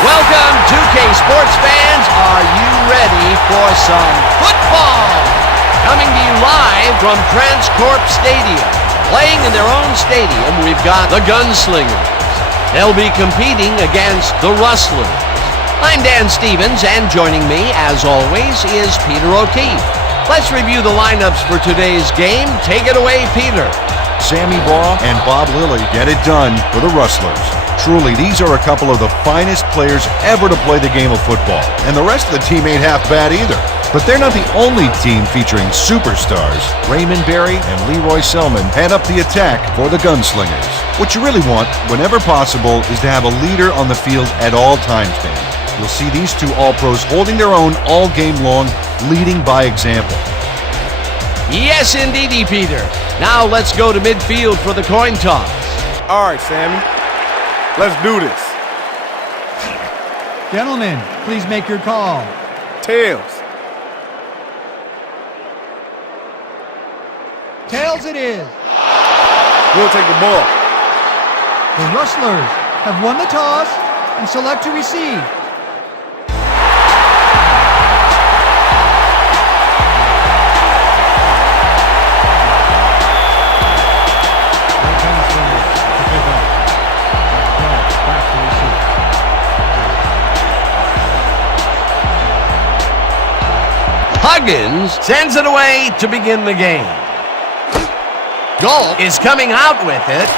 Welcome, 2K sports fans. Are you ready for some football? Coming to you live from Transcorp Stadium. Playing in their own stadium, we've got the Gunslingers. They'll be competing against the Rustlers. I'm Dan Stevens, and joining me, as always, is Peter O'Keefe. Let's review the lineups for today's game. Take it away, Peter. Sammy Baugh and Bob Lilly get it done for the Rustlers. Truly, these are a couple of the finest players ever to play the game of football. And the rest of the team ain't half bad either. But they're not the only team featuring superstars. Raymond Berry and Leroy Selman head up the attack for the Gunslingers. What you really want, whenever possible, is to have a leader on the field at all times, Dan. You'll see these two All-Pros holding their own all game long, leading by example. Yes, indeedy, Peter. Now let's go to midfield for the coin toss. All right, Sammy. Let's do this. Gentlemen, please make your call. Tails. Tails it is. We'll take the ball. The Rustlers have won the toss and select to receive. Huggins sends it away to begin the game. Goal is coming out with it.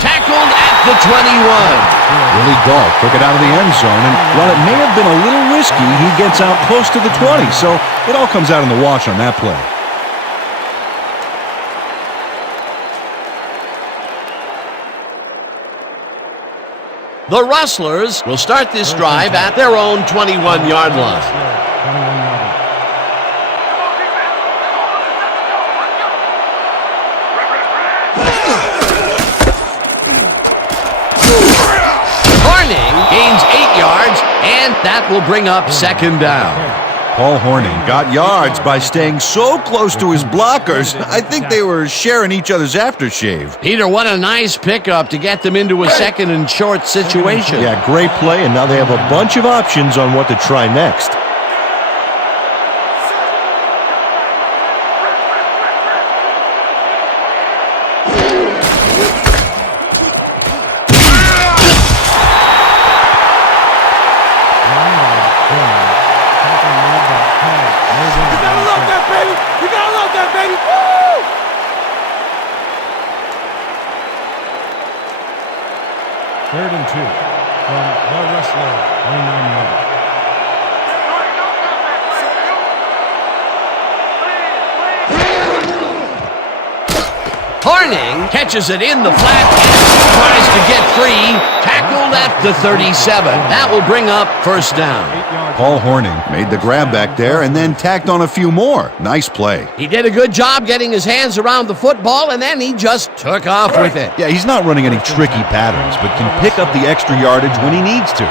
Tackled at the 21. Willie Galt took it out of the end zone, and while it may have been a little risky, he gets out close to the 20, so it all comes out in the wash on that play. The Rustlers will start this drive at their own 21-yard line. Gains 8 yards, and that will bring up second down. Paul Horning got yards by staying so close to his blockers, I think they were sharing each other's aftershave. Peter, what a nice pickup to get them into a second and short situation. Yeah, great play, and now they have a bunch of options on what to try next. from the Rustlers, 29 yards. Horning catches it in the flat and tries to get free. Tackled at the 37. That will bring up first down. Paul Horning made the grab back there and then tacked on a few more. Nice play. He did a good job getting his hands around the football, and then he just took off with it. Yeah, he's not running any tricky patterns, but can pick up the extra yardage when he needs to.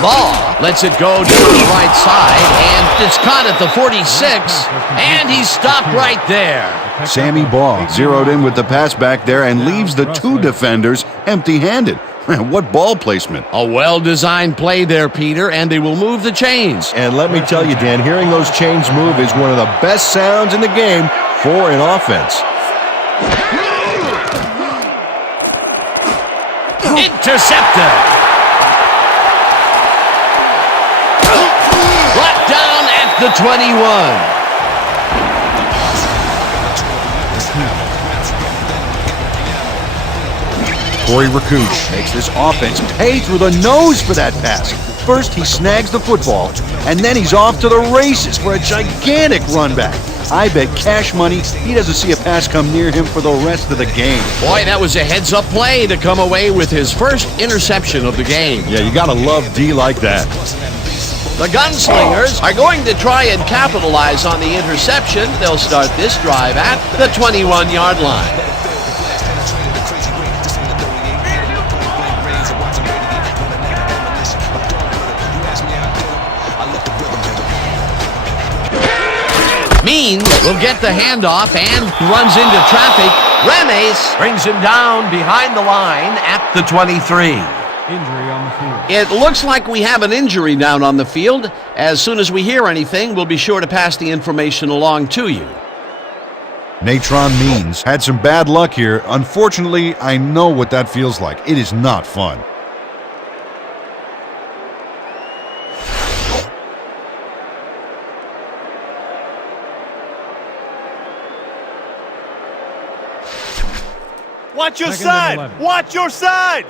Ball lets it go to the right side, and it's caught at the 46, and he's stopped right there. Sammy Baugh zeroed in with the pass back there and leaves the two defenders empty-handed. What ball placement. A well-designed play there, Peter, and they will move the chains. And let me tell you, Dan, hearing those chains move is one of the best sounds in the game for an offense. Intercepted. Brought down at the 21. Corey Racouche makes this offense pay through the nose for that pass. First, he snags the football, and then he's off to the races for a gigantic run back. I bet cash money he doesn't see a pass come near him for the rest of the game. Boy, that was a heads-up play to come away with his first interception of the game. Yeah, you gotta love D like that. The Gunslingers are going to try and capitalize on the interception. They'll start this drive at the 21-yard line. Means will get the handoff and runs into traffic. Remes brings him down behind the line at the 23. Injury on the field. It looks like we have an injury down on the field. As soon as we hear anything, we'll be sure to pass the information along to you. Natron Means had some bad luck here. Unfortunately, I know what that feels like. It is not fun. Watch your Second and side! 11. Watch your side!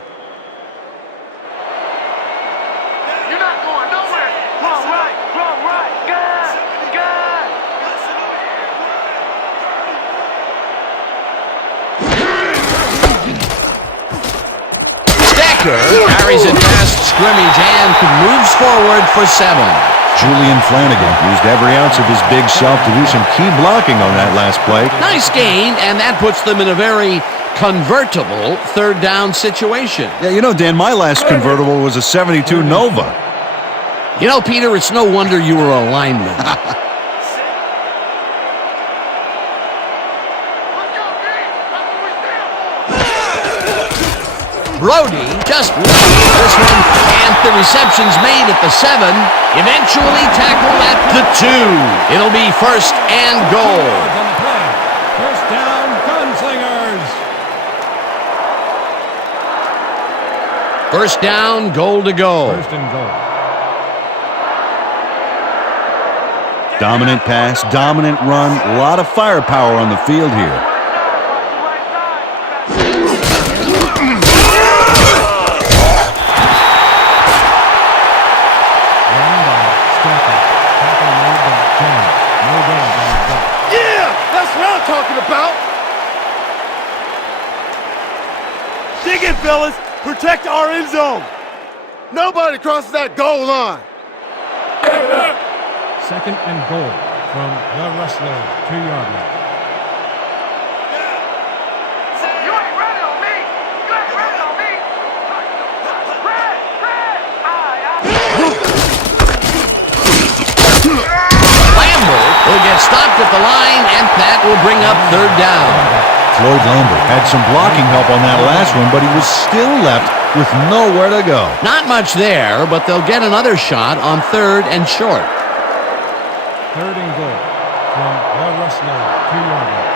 You're not going nowhere. Wrong right, guys. Stacker carries it past scrimmage and moves forward for 7. Julian Flanagan used every ounce of his big self to do some key blocking on that last play. Nice gain, and that puts them in a very convertible third down situation. Yeah, you know, Dan, my last convertible was a 72 Nova. You know, Peter, it's no wonder you were a lineman. Brody just left this one, and the reception's made at the 7, eventually tackled at the 2. It'll be first and goal. On the play. First down, Gunslingers. First down, goal to go. First and goal. Dominant pass, dominant run, a lot of firepower on the field here. Yeah! That's what I'm talking about! Dig it, fellas! Protect our end zone! Nobody crosses that goal line! Second and goal from the Rustlers, 2-yard line. You ain't running on me. You ain't running on me. Red. Lambert will get stopped at the line, and that will bring up third down. Floyd Lambert had some blocking help on that last one, but he was still left with nowhere to go. Not much there, but they'll get another shot on third and short. Third and goal from the Rustlers, 2-yard line.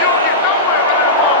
You don't get nowhere with that ball.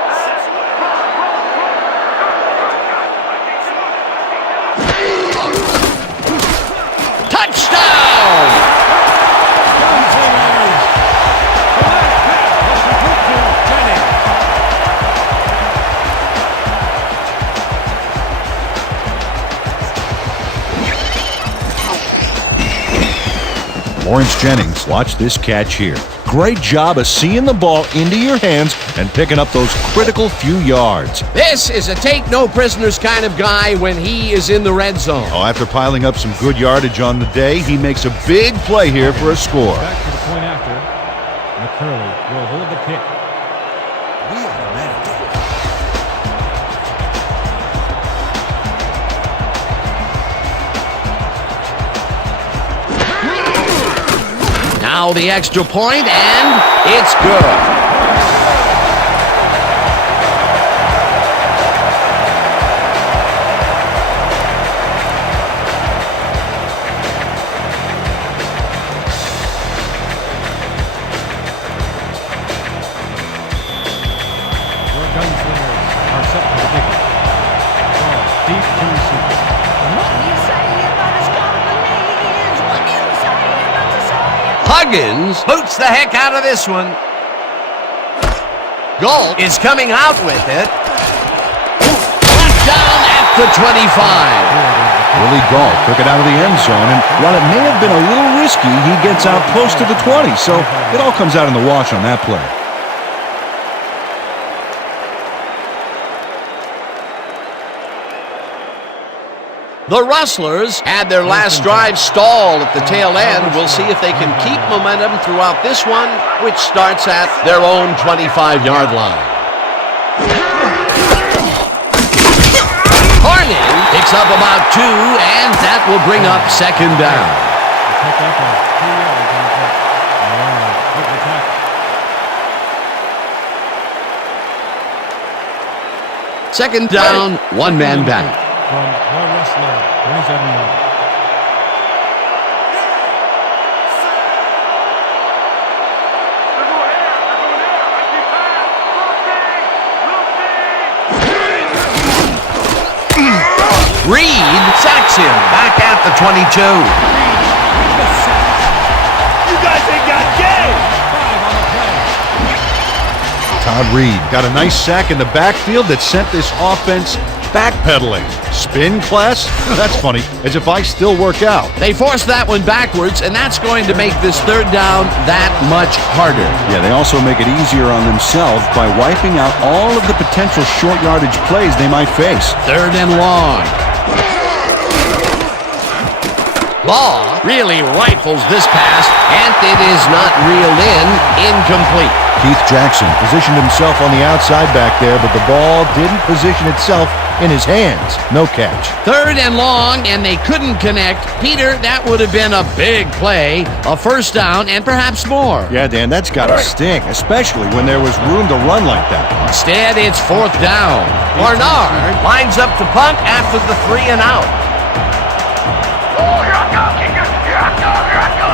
Lawrence Jennings, watch this catch here. Great job of seeing the ball into your hands and picking up those critical few yards. This is a take-no-prisoners kind of guy when he is in the red zone. Oh, after piling up some good yardage on the day, he makes a big play here for a score. Back to the point after. McCurley will hold the kick. Now the extra point, and it's good. Your Gunslingers are set for the kickoff. Ball deep to receive. What you say about his companies? What you say about the science? Huggins boots the heck out of this one. Galt is coming out with it. Touchdown at the 25. Willie Galt took it out of the end zone, and while it may have been a little risky, he gets out close to the 20, so it all comes out in the wash on that play. The Rustlers had their last drive stalled at the tail end. We'll see if they can keep momentum throughout this one, which starts at their own 25-yard line. Harnan picks up about 2, and that will bring up second down. Pick up on 2 yards on the play. Good attack. Second down, one man back. From the Rustlers, 27-yard. Reed sacks him back at the 22. You guys ain't got game! 5 on the play. Todd Reed got a nice sack in the backfield that sent this offense backpedaling. Spin class? That's funny, as if I still work out. They forced that one backwards, and that's going to make this third down that much harder. Yeah, they also make it easier on themselves by wiping out all of the potential short yardage plays they might face. Third and long. Ball really rifles this pass, and it is not reeled in. Incomplete. Keith Jackson positioned himself on the outside back there, but the ball didn't position itself in his hands. No catch. Third and long, and they couldn't connect. Peter, that would have been a big play, a first down, and perhaps more. Yeah, Dan, that's got to sting, especially when there was room to run like that. Instead, it's fourth down. Barnard lines up to punt after the 3 and out. Oh, here I go, kicker! Here I go, here I go!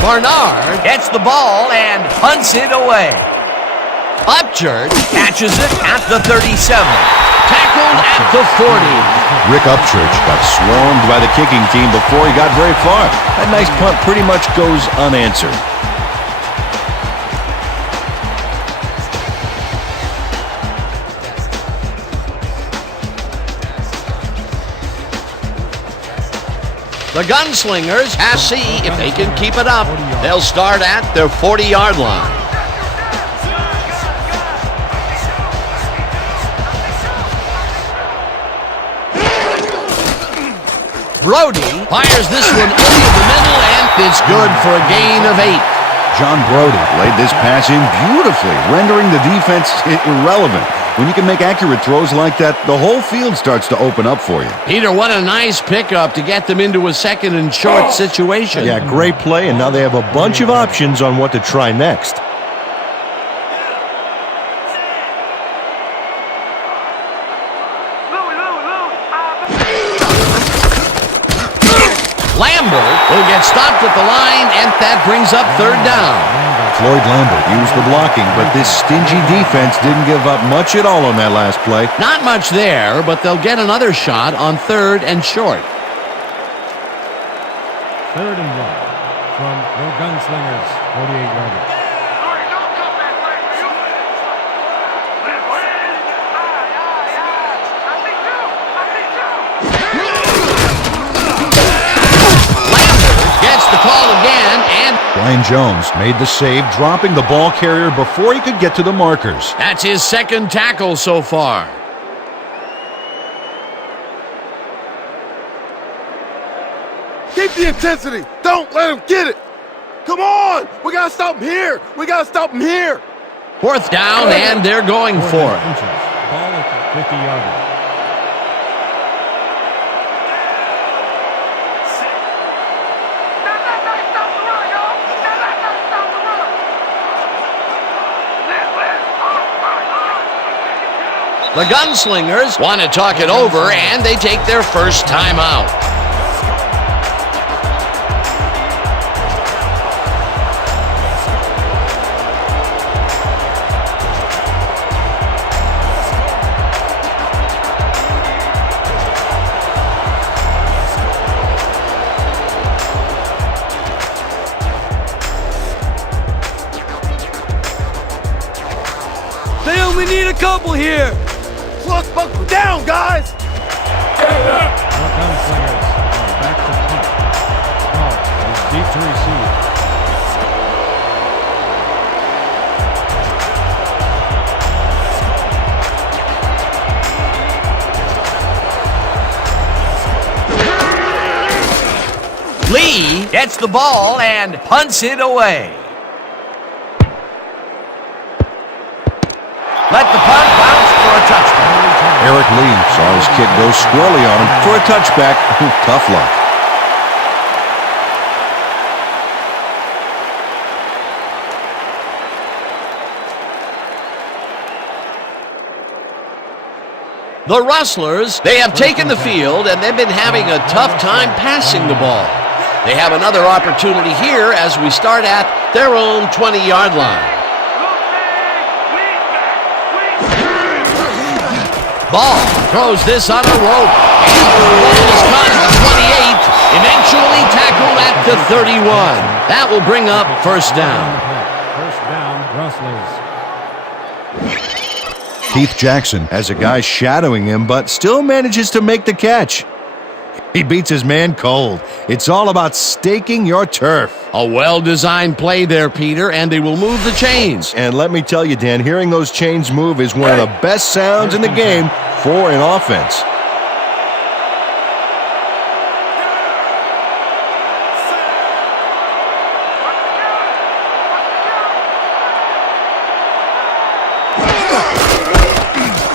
Barnard gets the ball and punts it away. Upchurch catches it at the 37. Tackled at the 40. Rick Upchurch got swarmed by the kicking team before he got very far. That nice punt pretty much goes unanswered. The Gunslingers have to see if they can keep it up. They'll start at their 40-yard line. Brody fires this one over the middle, and it's good for a gain of 8. John Brody laid this pass in beautifully, rendering the defense irrelevant. When you can make accurate throws like that, the whole field starts to open up for you. Peter, what a nice pickup to get them into a second and short situation. Yeah, great play, and now they have a bunch of options on what to try next. Lambert will get stopped at the line, and that brings up third down. Floyd Lambert used the blocking, but this stingy defense didn't give up much at all on that last play. Not much there, but they'll get another shot on third and short. Third and 1 from the Gunslingers, 48-yarder. Sorry, don't come that way, you! I see two! I see two! Brian Jones made the save, dropping the ball carrier before he could get to the markers. That's his second tackle so far. Keep the intensity. Don't let him get it. Come on. We got to stop him here. We got to stop him here. Fourth down, and they're going for it. Inches. Ball at the 50-yard line. The Gunslingers want to talk it over, and they take their first time out. They only need a couple here. Let's buckle down, guys. The Gunslingers are back to punt. Ball is deep to receive. Lee gets the ball and punts it away. Let the punt bounce for a touchdown. Eric Lee saw his kick go squarely on him for a touchback. Tough luck. The Rustlers, they have taken the field, and they've been having a tough time passing the ball. They have another opportunity here as we start at their own 20-yard line. Ball throws this on a rope, and the ball is caught at the 28, eventually tackled at the 31. That will bring up first down. First down, Rustlers. Keith Jackson has a guy shadowing him, but still manages to make the catch. He beats his man cold. It's all about staking your turf. A well-designed play there, Peter, and they will move the chains. And let me tell you, Dan, hearing those chains move is one of the best sounds in the game for an offense.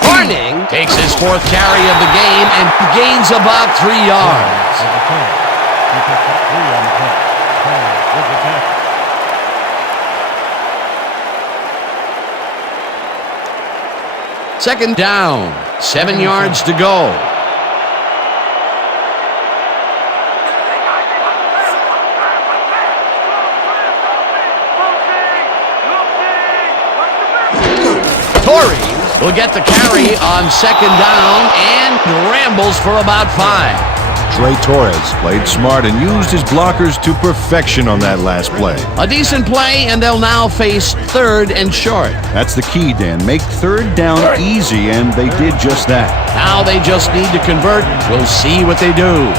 Horning takes his fourth carry of the game and gains about 3 yards. He picked up 3 on the play. Taylor with the tackle. Second down, 7 yards to go. Torrey will get the carry on second down and rambles for about 5. Trey Torres played smart and used his blockers to perfection on that last play. A decent play, and they'll now face third and short. That's the key, Dan. Make third down easy, and they did just that. Now they just need to convert. We'll see what they do.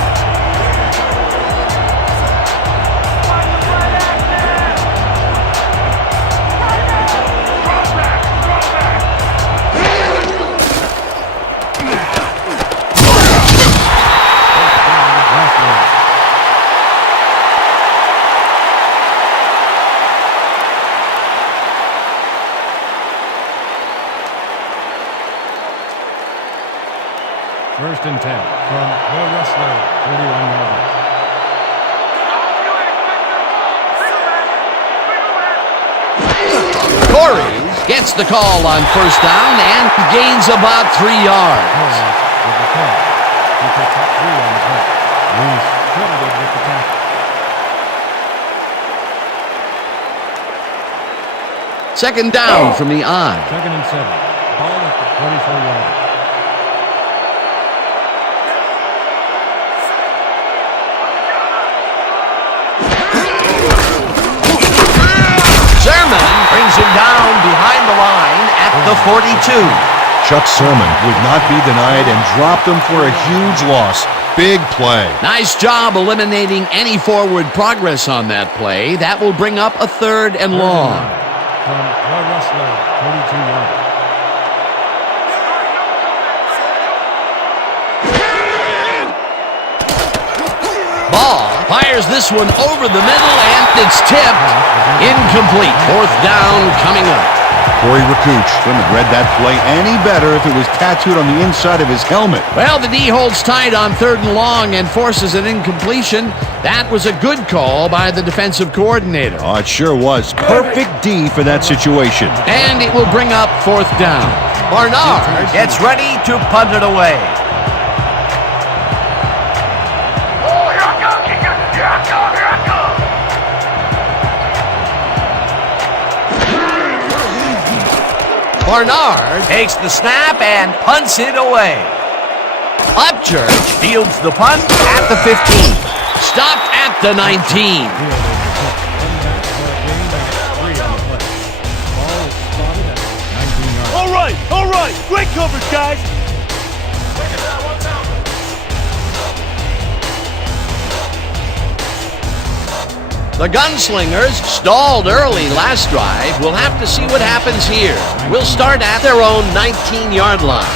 First and 10 from the Rustlers, 31-yard line. Torrey gets the call on first down and gains about 3 yards. Torres with the catch. He picked up 3 on the play. Reese credited with the tackle. Second down from the I. Second and 7. Ball at the 24-yard line. Sermon brings him down behind the line at the 42. Chuck Sermon would not be denied and dropped him for a huge loss. big play. Nice job eliminating any forward progress on that play. That will bring up a 3rd and long. From the Rustlers, 32 yards. Ball fires this one over the middle, and it's tipped. Incomplete. 4th down coming up. Corey Rakuch couldn't have read that play any better if it was tattooed on the inside of his helmet. Well, the D holds tight on 3rd and long and forces an incompletion. That was a good call by the defensive coordinator. Oh, it sure was. Perfect D for that situation. And it will bring up 4th down. Barnard gets ready to punt it away. Oh, here I come, kicker. Here I come, here I come. Barnard takes the snap and punts it away. Upchurch fields the punt at the 15. Stopped at the 19. All right. Great coverage, guys. The Gunslingers stalled early last drive. We'll have to see what happens here. We'll start at their own 19-yard line.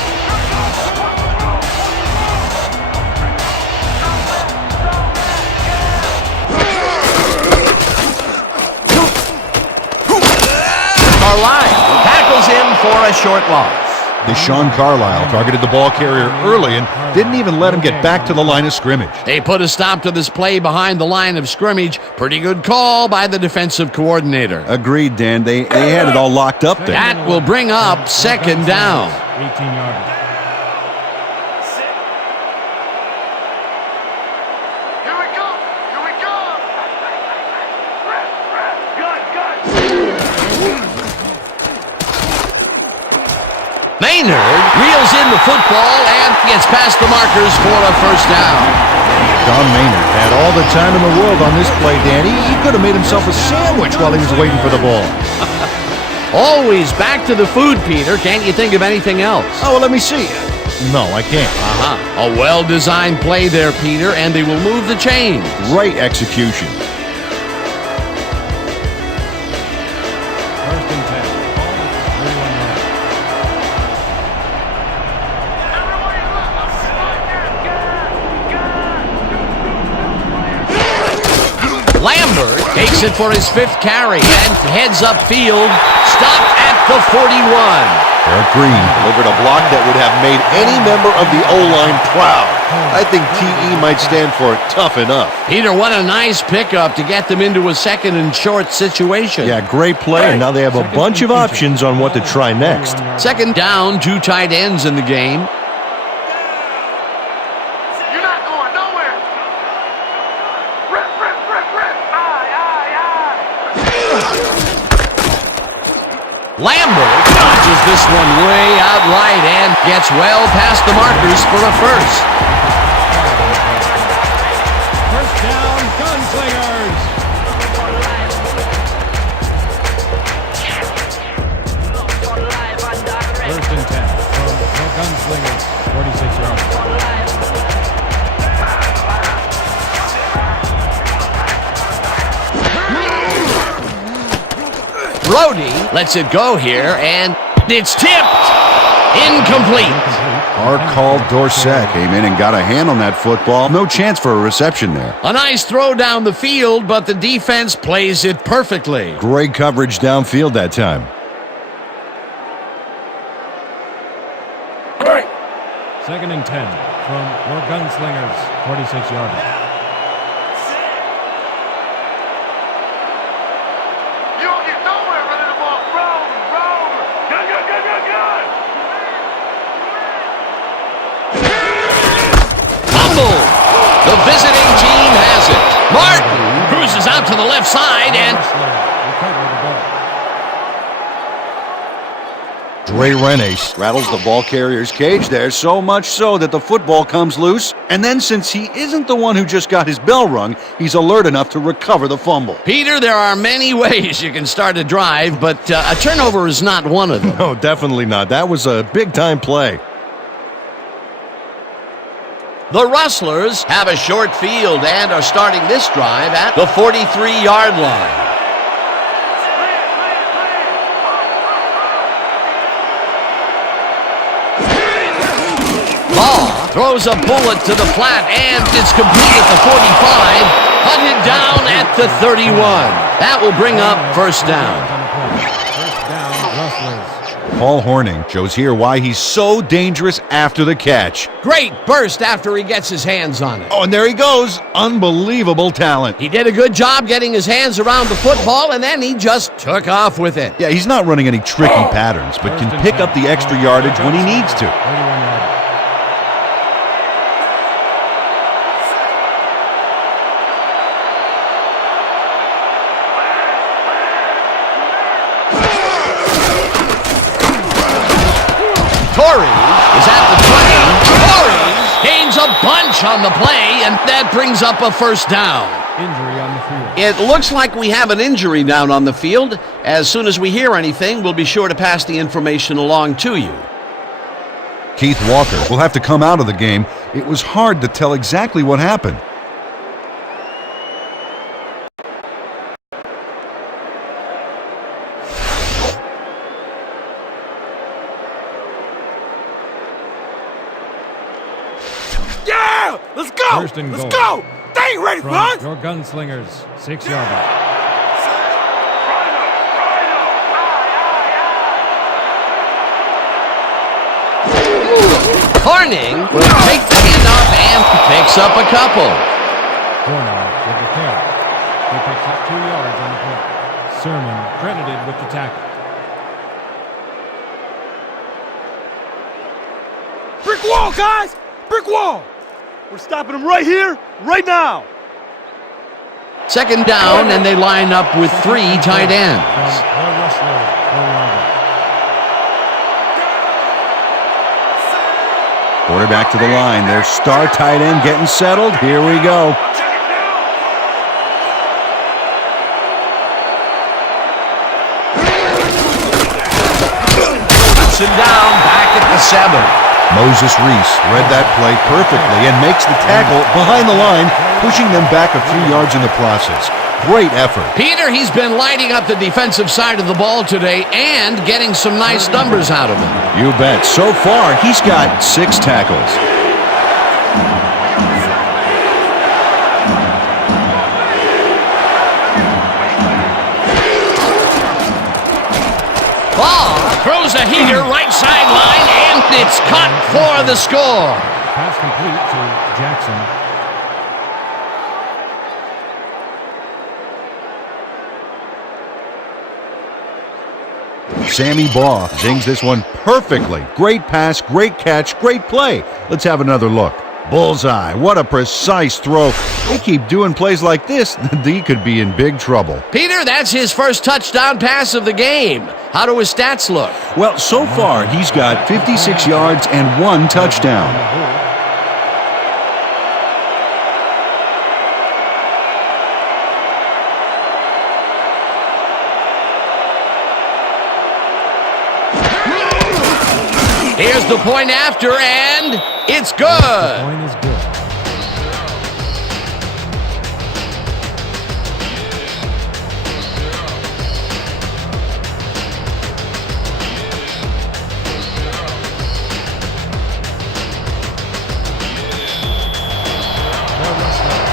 Carlisle tackles him for a short loss. Deshaun Carlisle targeted the ball carrier early and didn't even let him get back to the line of scrimmage. They put a stop to this play behind the line of scrimmage. Pretty good call by the defensive coordinator. Agreed, Dan. They had it all locked up there. That will bring up 2nd down. 18 yards. Here we go. Here we go. Maynard reels in the football and gets past the markers for a 1st down. Don Maynard had all the time in the world on this play, Danny. He could have made himself a sandwich while he was waiting for the ball. Always back to the food, Peter. Can't you think of anything else? Oh, well, let me see. No, I can't. A well-designed play there, Peter, and they will move the chains. Great execution. 1st and 10. Ball at 31 yards. Lambert takes it for his 5th carry and heads upfield. Stopped at the 41. Eric Green delivered a block that would have made any member of the O-line proud. I think TE might stand for tough enough. Peter, what a nice pickup to get them into a 2nd and short situation. Yeah, great play, and now they have a bunch of options on what to try next. 2nd down, 2 tight ends in the game. You're not going nowhere. Rip. Aye. Lambert dodges this one way out right and gets well past the markers for a 1st. 1st down, Gunslingers. First and 10 from the Gunslingers, 46 yards. Brody lets it go here, and it's tipped. Incomplete. Our call Dorsett came in and got a hand on that football. No chance for a reception there. A nice throw down the field, but the defense plays it perfectly. Great coverage downfield that time. 2nd and 10 from your Gunslingers, 46 yards. You don't get nowhere running the ball. Roll. Good. Fumble. The visiting team has it. Martin cruises out to the left side and Recover the ball. Dre Rene rattles the ball carrier's cage there, so much so that the football comes loose. And then since he isn't the one who just got his bell rung, he's alert enough to recover the fumble. Peter, there are many ways you can start a drive, but a turnover is not one of them. No, definitely not. That was a big-time play. The Rustlers have a short field and are starting this drive at the 43-yard line. Ball throws a bullet to the flat, and it's complete at the 45, hunted down at the 31. That will bring up first down. First down, Rustlers. Paul Hornung shows here why he's so dangerous after the catch. Great burst after he gets his hands on it. Oh, and there he goes. Unbelievable talent. He did a good job getting his hands around the football, and then he just took off with it. Yeah, he's not running any tricky patterns, but can pick up the extra yardage when he needs to. 31-yard. Torrey is at the 20. Torrey gains a bunch on the play, and that brings up a first down. Injury on the field. It looks like we have an injury down on the field. As soon as we hear anything, we'll be sure to pass the information along to you. Keith Walker will have to come out of the game. It was hard to tell exactly what happened. Yeah! Let's go! First and Let's goal. go! They ain't ready for From us! your Gunslingers, 6-yard line. Hornung will take the handoff and picks up a couple. Corner with the carry. He picks up 2 yards on the play. Sermon credited with the tackle. Brick wall, guys! Brick wall! We're stopping them right here, right now! Second down, and they line up with 3 tight ends. From the Rustlers, 4-yard line. Quarterback to the line. Their star tight end getting settled. Here we go. Hudson down back at the 7. Moses Reese read that play perfectly and makes the tackle behind the line, pushing them back a few yards in the process. Great effort. Peter, he's been lighting up the defensive side of the ball today and getting some nice numbers out of him. You bet. So far, he's got 6 tackles. Ball throws a heater right sideline, and it's caught for the score. Pass complete to Jackson. Sammy Baugh zings this one perfectly. Great pass, great catch, great play. Let's have another look. Bullseye. What a precise throw. They keep doing plays like this, he could be in big trouble. Peter, that's his first touchdown pass of the game. How do his stats look? Well, so far, he's got 56 yards and 1 touchdown. Here's the point after, and it's good. The point is good.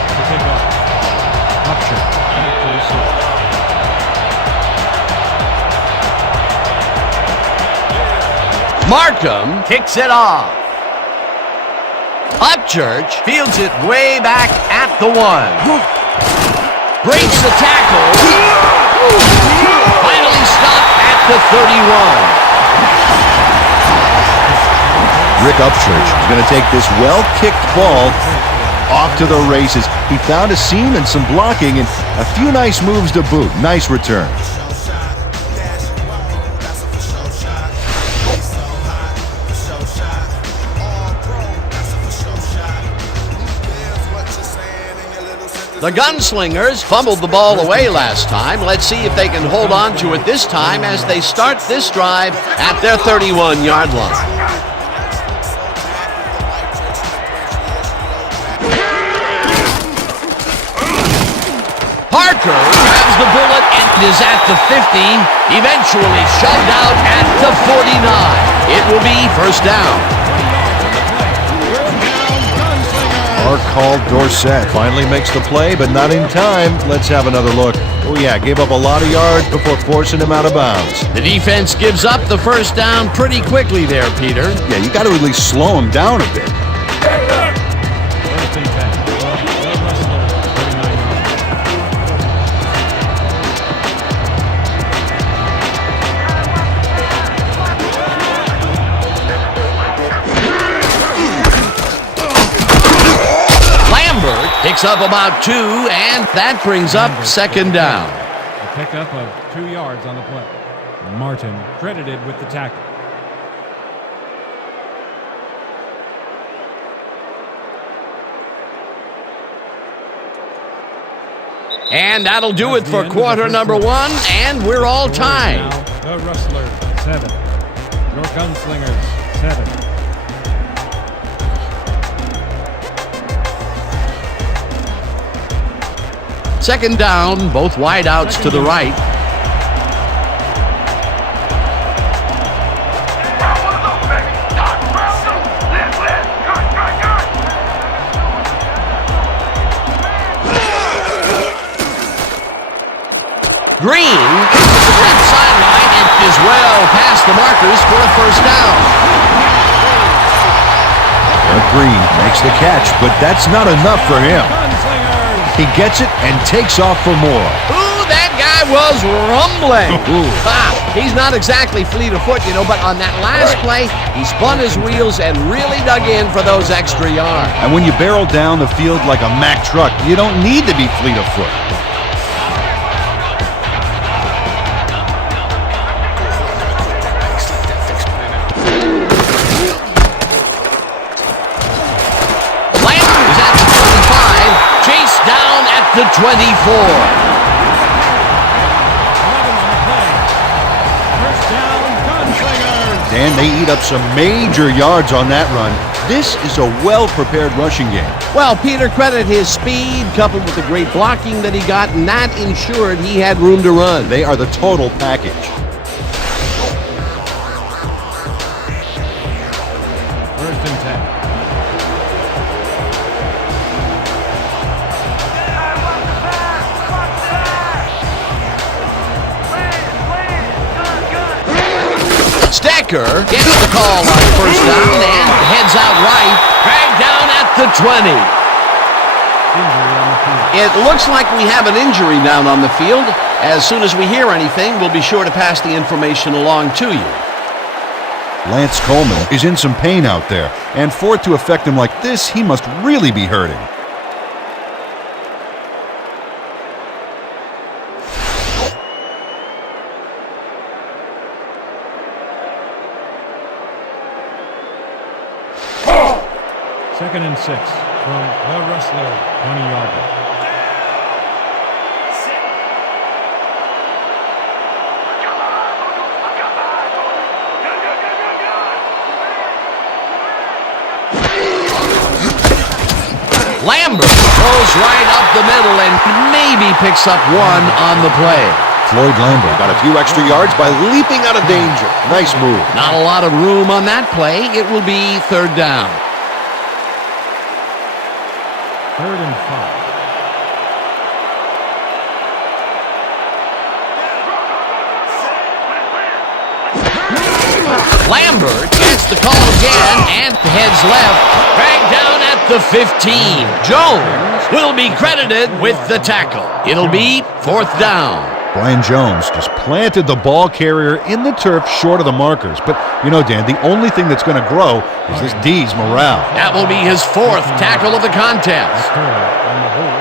To take off. Upshur back to receive. Markham kicks it off. Upchurch fields it way back at the 1. Breaks the tackle. Finally stopped at the 31. Rick Upchurch is going to take this well-kicked ball off to the races. He found a seam and some blocking and a few nice moves to boot. Nice return. The Gunslingers fumbled the ball away last time. Let's see if they can hold on to it this time as they start this drive at their 31-yard line. the bullet and is at the 50, eventually shoved out at the 49. It will be first down. Our called Dorsett finally makes the play, but not in time. Let's have another look. Oh yeah, gave up a lot of yards before forcing him out of bounds. The defense gives up the first down pretty quickly there, Peter. Yeah, you got to at least slow him down a bit. First and 10. The Rustlers, 39 yards. Picks up about 2, and that brings up second down. A pickup of 2 yards on the play. Martin credited with the tackle. And that'll do it for quarter number 1, and we're all tied. Now, the Rustlers, 7. Your Gunslingers, 7. Second down, both wideouts to the right. Green to the left sideline and is well past the markers for a first down. Green makes the catch, but that's not enough for him. He gets it and takes off for more. Ooh, that guy was rumbling. He's not exactly fleet of foot, but on that last play, he spun his wheels and really dug in for those extra yards. And when you barrel down the field like a Mack truck, you don't need to be fleet of foot. The 24. 11 on the play. First down, Gunslingers. And they eat up some major yards on that run. This is a well-prepared rushing game. Well, Peter, credit his speed coupled with the great blocking that he got, and that ensured he had room to run. They are the total package. First and 10. Stecker gets the call on first down and heads out right, dragged down at the 20. It looks like we have an injury down on the field. As soon as we hear anything, we'll be sure to pass the information along to you. Lance Coleman is in some pain out there, and for it to affect him like this, he must really be hurting. Second and 6 from the Rustlers, 20-yard line. Lambert throws right up the middle and maybe picks up 1 on the play. Floyd Lambert got a few extra yards by leaping out of danger. Nice move. Not a lot of room on that play. It will be third down. Third and 5. Lambert gets the call again and heads left, dragged down at the 15. Jones will be credited with the tackle. It'll be fourth down. Brian Jones just planted the ball carrier in the turf short of the markers. But, Dan, the only thing that's going to grow is this D's morale. That will be his 4th tackle of the contest. On the hold.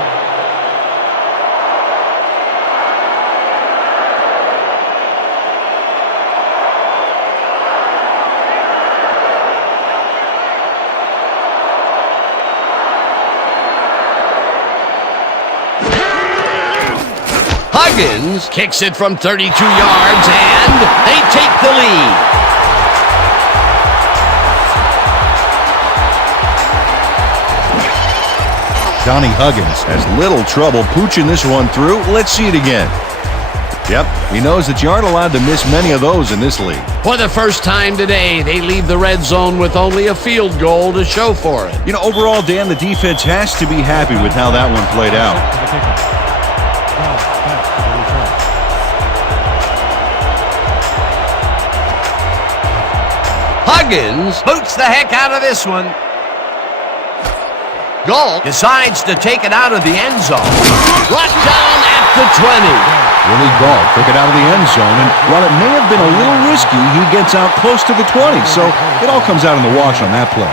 Huggins kicks it from 32 yards, and they take the lead. Johnny Huggins has little trouble pooching this one through. Let's see it again. Yep, he knows that you aren't allowed to miss many of those in this league. For the first time today, they leave the red zone with only a field goal to show for it. You know, overall, Dan, the defense has to be happy with how that one played out. Huggins boots the heck out of this one. Galt decides to take it out of the end zone. Brought down at the 20. Willie Galt took it out of the end zone, and while it may have been a little risky, he gets out close to the 20, so it all comes out in the wash on that play.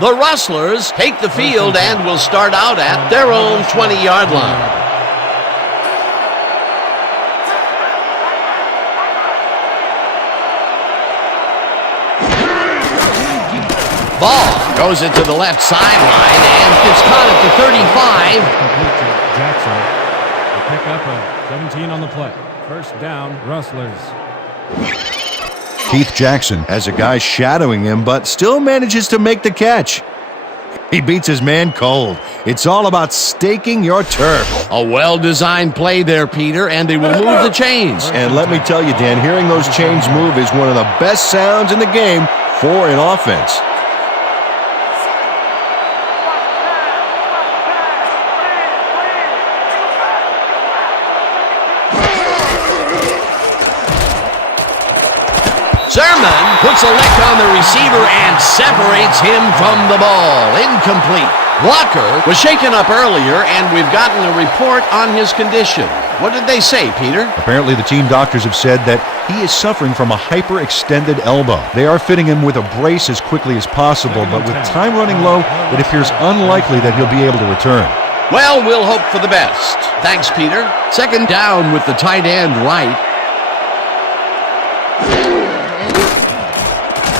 The Rustlers take the field and will start out at their own 20-yard line. Ball goes into the left sideline, and it's caught at the 35. Complete to Jackson. A pick up a 17 on the play. First down, Rustlers. Keith Jackson has a guy shadowing him, but still manages to make the catch. He beats his man cold. It's all about staking your turf. A well-designed play there, Peter, and they will move the chains. And let me tell you, Dan, hearing those chains move is one of the best sounds in the game for an offense. Sermon puts a lick on the receiver and separates him from the ball. Incomplete. Walker was shaken up earlier, and we've gotten a report on his condition. What did they say, Peter? Apparently, the team doctors have said that he is suffering from a hyperextended elbow. They are fitting him with a brace as quickly as possible, but with time running low, it appears unlikely that he'll be able to return. Well, we'll hope for the best. Thanks, Peter. Second down with the tight end right.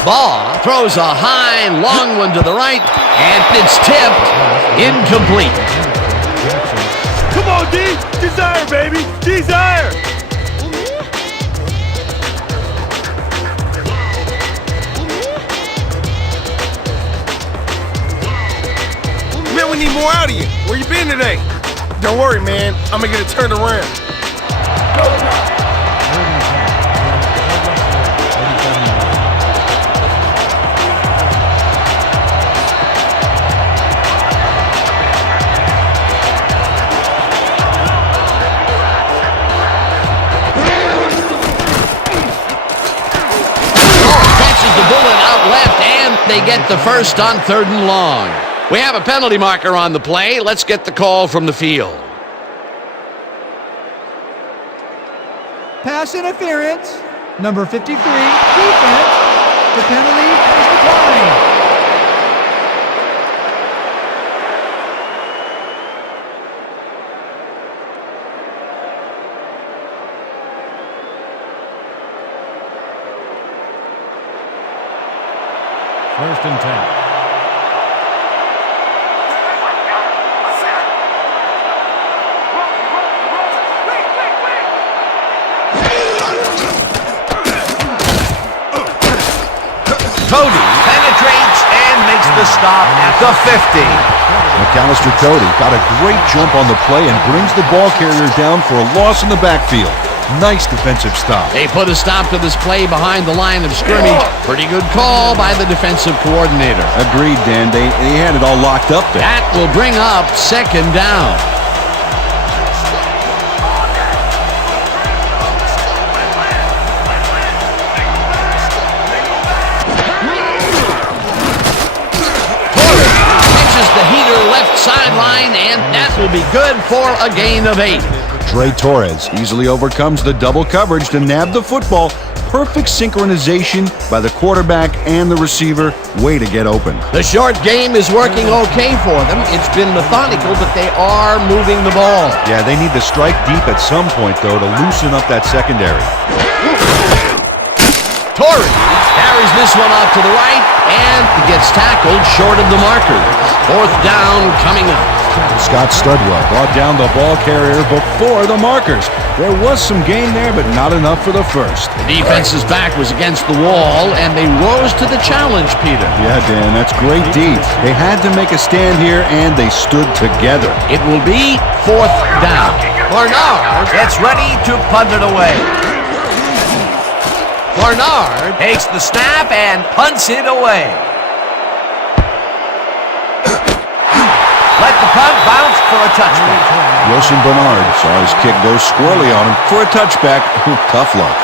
Ball throws a high, long one to the right, and it's tipped. Incomplete. Come on, D! Desire, baby! Desire! Man, we need more out of you. Where you been today? Don't worry, man. I'm gonna get it turned around. The bullet out left, and they get the first on 3rd and long. We have a penalty marker on the play. Let's get the call from the field. Pass interference. Number 53, defense. The penalty is declined. First and 10. Cody penetrates and makes the stop at the 50. McAllister Cody got a great jump on the play and brings the ball carrier down for a loss in the backfield. Nice defensive stop. They put a stop to this play behind the line of scrimmage. Pretty good call by the defensive coordinator. Agreed, Dan. They had it all locked up there. That will bring up 2nd down. The heater left sideline, and that will be good for a gain of 8. Dre Torres easily overcomes the double coverage to nab the football. Perfect synchronization by the quarterback and the receiver. Way to get open. The short game is working okay for them. It's been methodical, but they are moving the ball. Yeah, they need to strike deep at some point, though, to loosen up that secondary. Torres carries this one off to the right and gets tackled short of the markers. 4th down coming up. Scott Studwell brought down the ball carrier before the markers. There was some gain there, but not enough for the first. The defense's back was against the wall, and they rose to the challenge, Peter. Yeah, Dan, that's great D. They had to make a stand here, and they stood together. It will be 4th down. Barnard gets ready to punt it away. Barnard takes the snap and punts it away. Let the punt bounce for a touchback. Wilson Bernard saw his kick go squirrely on him for a touchback. Tough luck.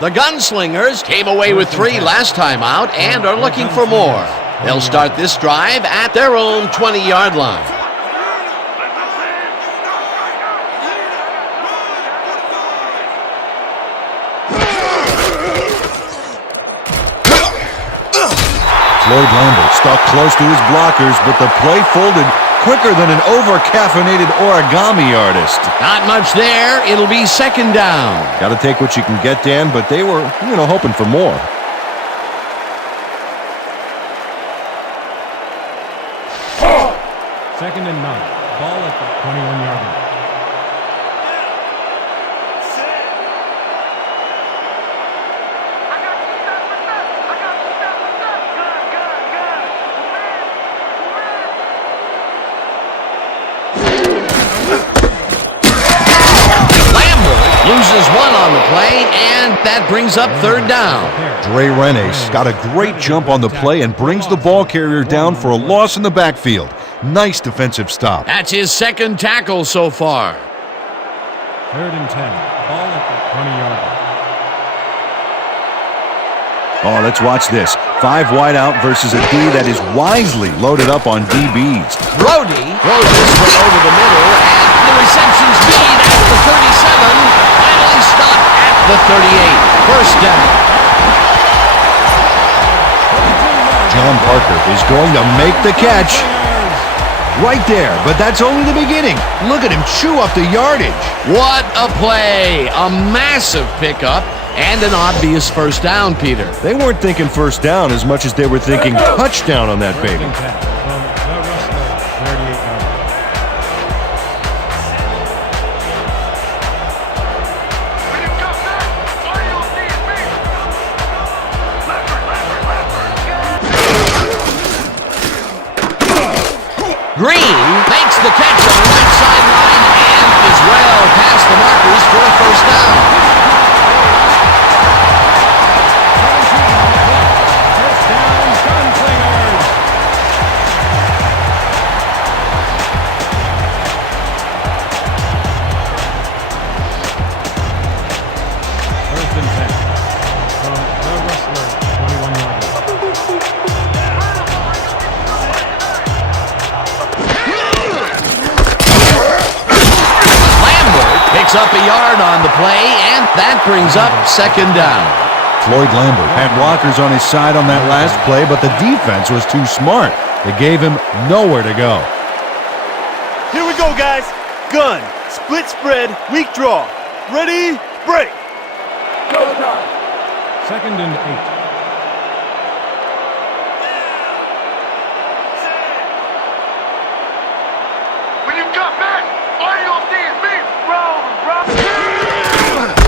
The Gunslingers came away with 3 last time out and are looking for more. They'll start this drive at their own 20-yard line. Floyd Lambert stuck close to his blockers, but the play folded quicker than an over-caffeinated origami artist. Not much there. It'll be 2nd down. Got to take what you can get, Dan, but they were, hoping for more. Second and 9. Ball at the 21-yard line. Loses 1 on the play, and that brings up 3rd down. Dre Renes got a great jump on the play and brings the ball carrier down for a loss in the backfield. Nice defensive stop. That's his 2nd tackle so far. 3rd and 10. Ball at the 20-yard line. Oh, let's watch this. 5 wide out versus a D that is wisely loaded up on DBs. Brody throws this one over the middle, and the reception's made at the 37. Finally stopped at the 38. 1st down. John Parker is going to make the catch. Right there, but that's only the beginning. Look at him chew up the yardage. What a play. A massive pickup and an obvious 1st down, Peter. They weren't thinking 1st down as much as they were thinking touchdown on that baby. From the Rustlers, 38 yards. When you come back, all you'll see is me. Green makes the catch on the right sideline and is well past the markers for a 1st down. First down, Gunslingers. First and 10. From the Rustlers, 21-yard line. Picks up a yard on the play, and that brings up 2nd down. Floyd Lambert had blockers on his side on that last play, but the defense was too smart. They gave him nowhere to go. Here we go, guys. Gun, split spread, weak draw. Ready, break. 2nd and 8. When you come back, all you'll see is me. Roll.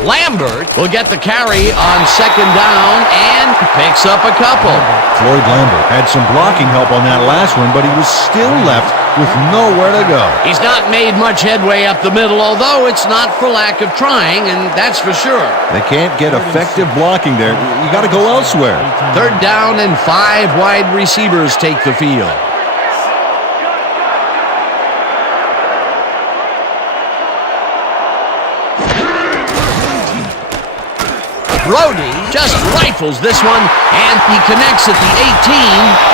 Lambert will get the carry on 2nd down and picks up a couple. Floyd Lambert had some blocking help on that last one, but he was still left with nowhere to go. He's not made much headway up the middle, although it's not for lack of trying, and that's for sure. They can't get effective blocking there. You got to go elsewhere. 3rd down and 5 wide receivers take the field. Brody just rifles this one, and he connects at the 18,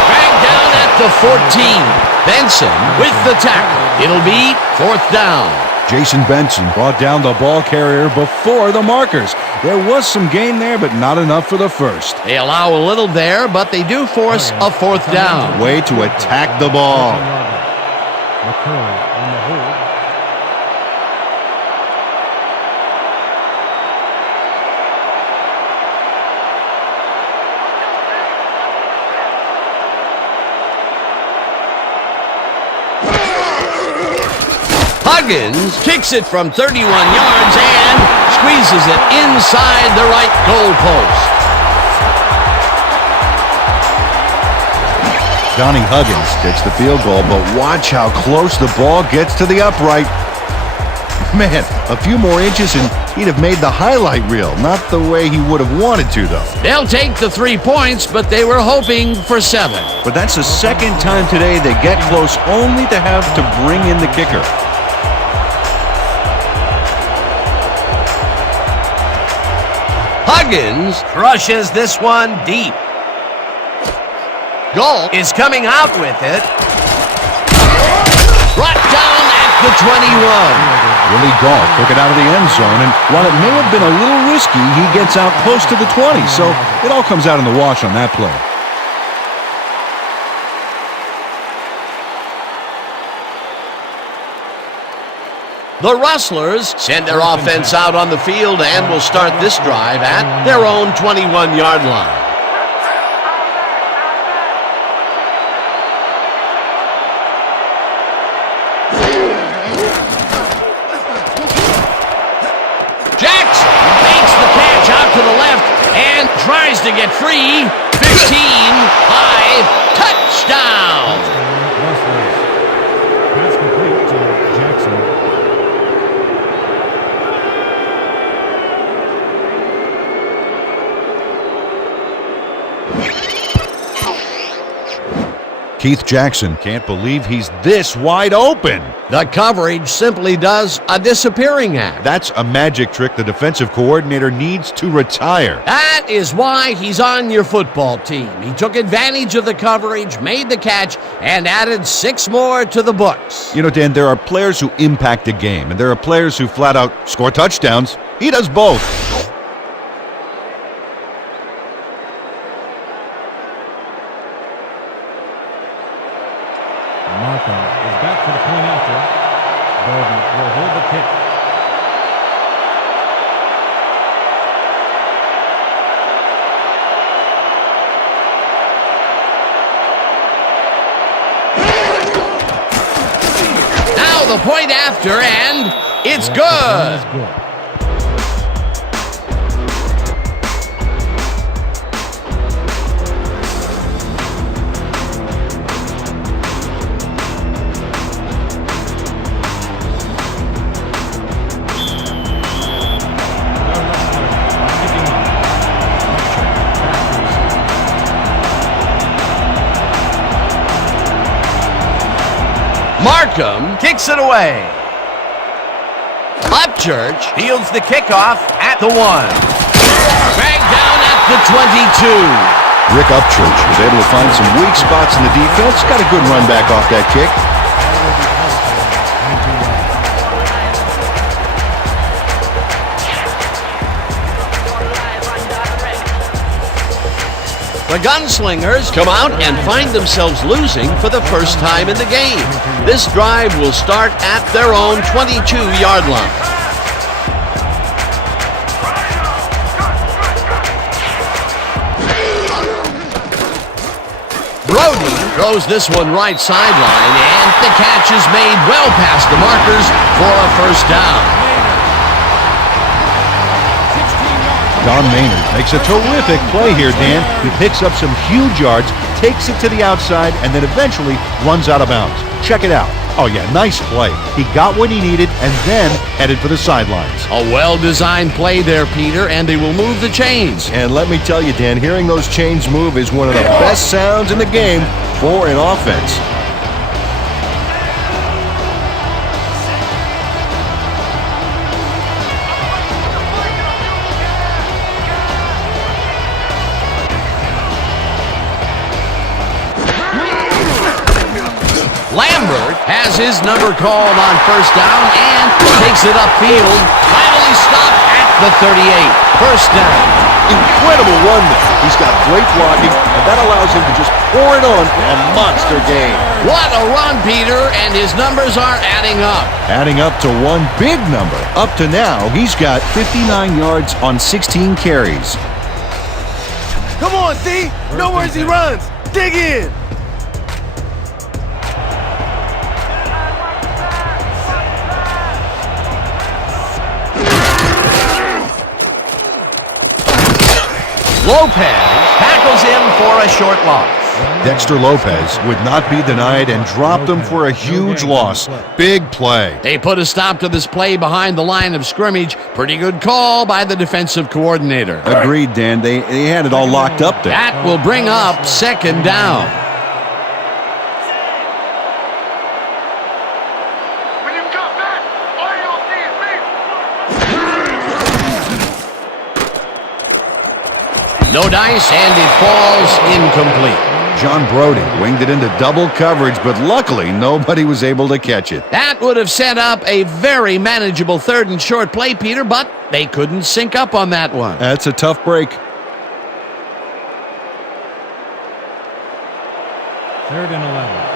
dragged down at the 14. Benson with the tackle. It'll be 4th down. Jason Benson brought down the ball carrier before the markers. There was some gain there, but not enough for the first. They allow a little there, but they do force a 4th down. Way to attack the ball. McCurry on the hold. Huggins kicks it from 31 yards and squeezes it inside the right goal post. Donnie Huggins gets the field goal, but watch how close the ball gets to the upright. Man, a few more inches and he'd have made the highlight reel. Not the way he would have wanted to, though. They'll take the 3 points, but they were hoping for 7. But that's the second time today they get close only to have to bring in the kicker. Huggins crushes this one deep. Goal is coming out with it. Brought down at the 21. Willie Gault took it out of the end zone, and while it may have been a little risky, he gets out close to the 20, so it all comes out in the wash on that play. The Rustlers send their offense out on the field and will start this drive at their own 21-yard line. Jackson makes the catch out to the left and tries to get free. 15-5, touchdown! Rustlers. Pass complete to Jackson. Keith Jackson can't believe he's this wide open. The coverage simply does a disappearing act. That's a magic trick the defensive coordinator needs to retire. That is why he's on your football team. He took advantage of the coverage, made the catch, and added 6 more to the books. You know, Dan, there are players who impact a game, and there are players who flat out score touchdowns. He does both. Markham is back for the point after. Bowden will hold the kick. Now the point after, and it's good. It's good. Markham kicks it away. Upchurch fields the kickoff at the 1. Dragged down at the 22. Rick Upchurch was able to find some weak spots in the defense. Got a good run back off that kick. The Gunslingers come out and find themselves losing for the first time in the game. This drive will start at their own 22-yard line. Brody throws this one right sideline, and the catch is made well past the markers for a first down. Don Maynard makes a terrific play here, Dan. He picks up some huge yards, takes it to the outside, and then eventually runs out of bounds. Check it out. Oh, yeah, nice play. He got what he needed and then headed for the sidelines. A well-designed play there, Peter, and they will move the chains. And let me tell you, Dan, hearing those chains move is one of the best sounds in the game for an offense. Lambert has his number called on first down and takes it upfield. Finally stopped at the 38. First down. Incredible run there. He's got great blocking, and that allows him to just pour it on a monster game. What a run, Peter, and his numbers are adding up. Adding up to one big number. Up to now, he's got 59 yards on 16 carries. Come on, D. Know where he runs. Dig in. Lopez tackles him for a short loss. Dexter Lopez would not be denied and dropped him for a huge loss. Big play. They put a stop to this play behind the line of scrimmage. Pretty good call by the defensive coordinator. Agreed, Dan. They had it all locked up there. That will bring up second down. When you come back, all you'll see is me. No dice, and it falls incomplete. John Brody winged it into double coverage, but luckily nobody was able to catch it. That would have set up a very manageable third and short play, Peter, but they couldn't sync up on that one. That's a tough break. Third and 11.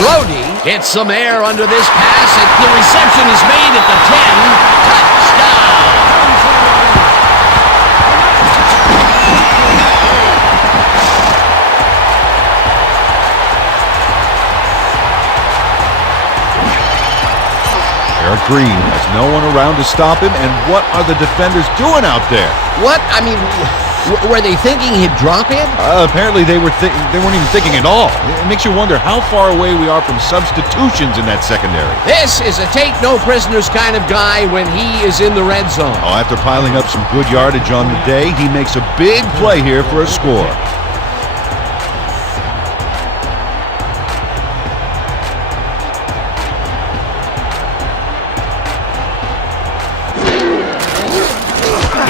Brody gets some air under this pass, and the reception is made at the 10. Touchdown! Eric Green has no one around to stop him, and what are the defenders doing out there? What? I mean, were they thinking he'd drop it? Apparently they weren't even thinking at all. It makes you wonder how far away we are from substitutions in that secondary. This is a take-no-prisoners kind of guy when he is in the red zone. Oh, after piling up some good yardage on the day, he makes a big play here for a score.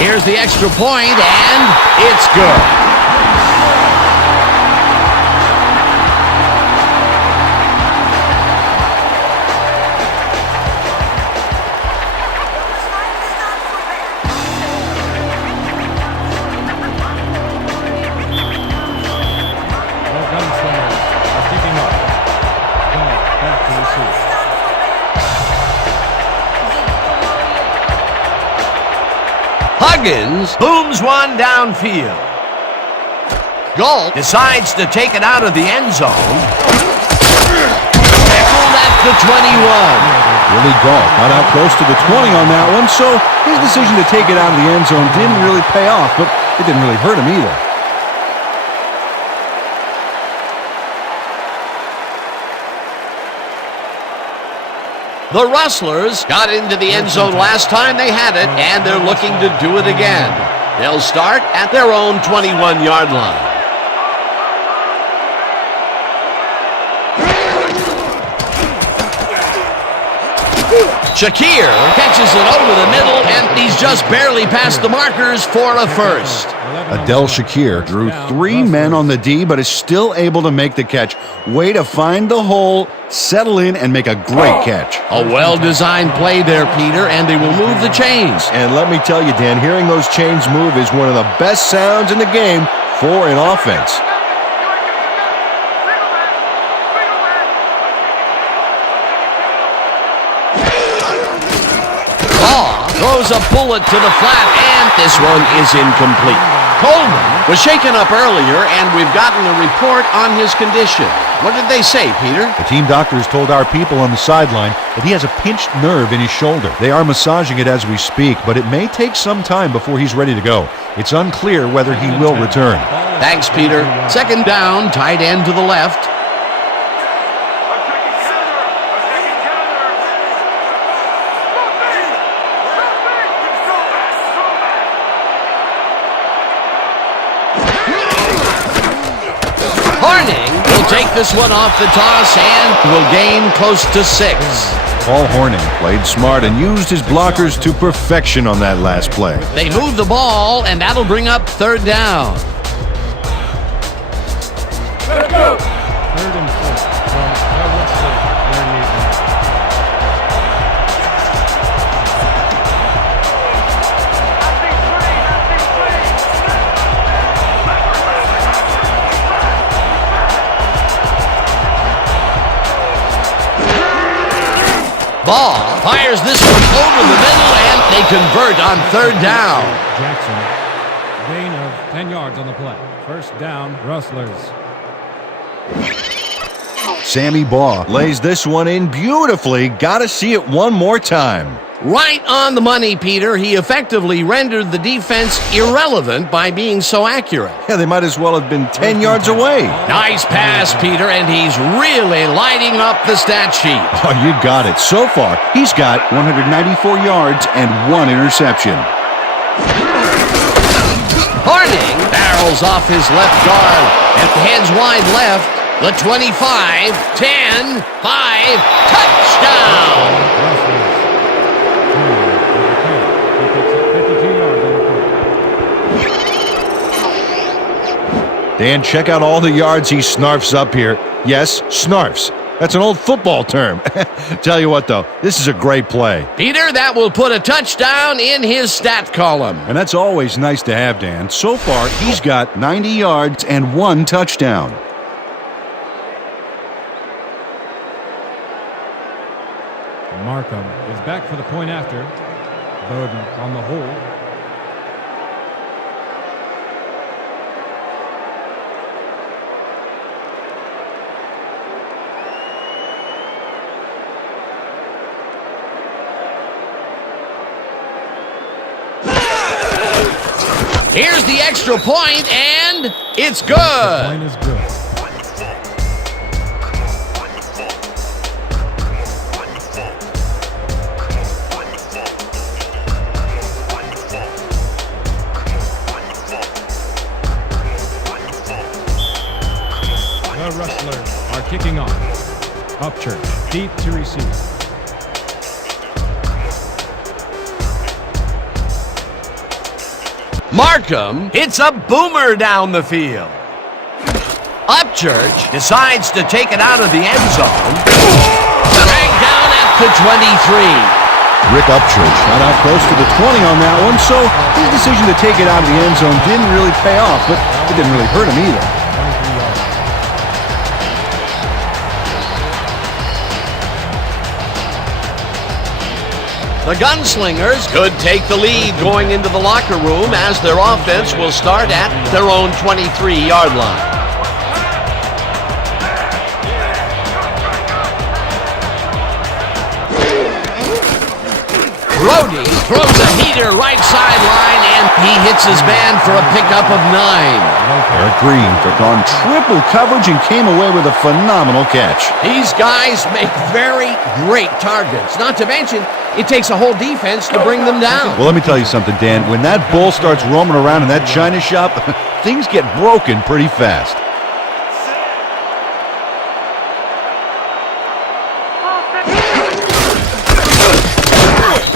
Here's the extra point, and it's good. The Gunslingers are kicking off. Ball back to the seat. Huggins booms one downfield. Galt decides to take it out of the end zone. Tackled at the 21. Willie Galt got out close to the 20 on that one, so his decision to take it out of the end zone didn't really pay off, but it didn't really hurt him either. The Rustlers got into the end zone last time they had it, and they're looking to do it again. They'll start at their own 21-yard line. Shakir catches it over the middle, and he's just barely past the markers for a first. Adel Shakir drew 3 men on the D, but is still able to make the catch. Way to find the hole, settle in, and make a great catch. A well-designed play there, Peter, and they will move the chains. And let me tell you, Dan, hearing those chains move is one of the best sounds in the game for an offense. Throws a bullet to the flat, and this one is incomplete. Coleman was shaken up earlier, and we've gotten a report on his condition. What did they say, Peter? The team doctors told our people on the sideline that he has a pinched nerve in his shoulder. They are massaging it as we speak, but it may take some time before he's ready to go. It's unclear whether he will return. Thanks, Peter. Second down, tight end to the left. Take this one off the toss and will gain close to 6. Paul Horning played smart and used his blockers to perfection on that last play. They move the ball, and that'll bring up third down. Let's go. Third and 4 from their need. Ball fires this one over the middle, and they convert on third down. Jackson gain of 10 yards on the play. First down, Rustlers. Sammy Baugh lays this one in beautifully. Gotta see it one more time. Right on the money, Peter. He effectively rendered the defense irrelevant by being so accurate. Yeah, they might as well have been 10 yards away. Nice pass, Peter, and he's really lighting up the stat sheet. Oh, you got it. So far, he's got 194 yards and 1 interception. Harding barrels off his left guard and heads wide left. The 25, 10, 5, touchdown! Dan, check out all the yards he snarfs up here. Yes, snarfs. That's an old football term. Tell you what, though, this is a great play. Peter, that will put a touchdown in his stat column. And that's always nice to have, Dan. So far, he's got 90 yards and 1 touchdown. Markham is back for the point after. Bowden on the hold. Here's the extra point, and it's good. The point is good. The Rustlers are kicking off. Upchurch, deep to receive. Markham hits a boomer down the field. Upchurch decides to take it out of the end zone. Dragged down at the 23. Rick Upchurch got out close to the 20 on that one, so his decision to take it out of the end zone didn't really pay off, but it didn't really hurt him either. The Gunslingers could take the lead going into the locker room as their offense will start at their own 23-yard line. Brody throws a heater right sideline, and he hits his man for a pickup of 9. Eric Green took on triple coverage and came away with a phenomenal catch. These guys make very great targets. Not to mention, it takes a whole defense to bring them down. Well, let me tell you something, Dan. When that bull starts roaming around in that china shop, things get broken pretty fast.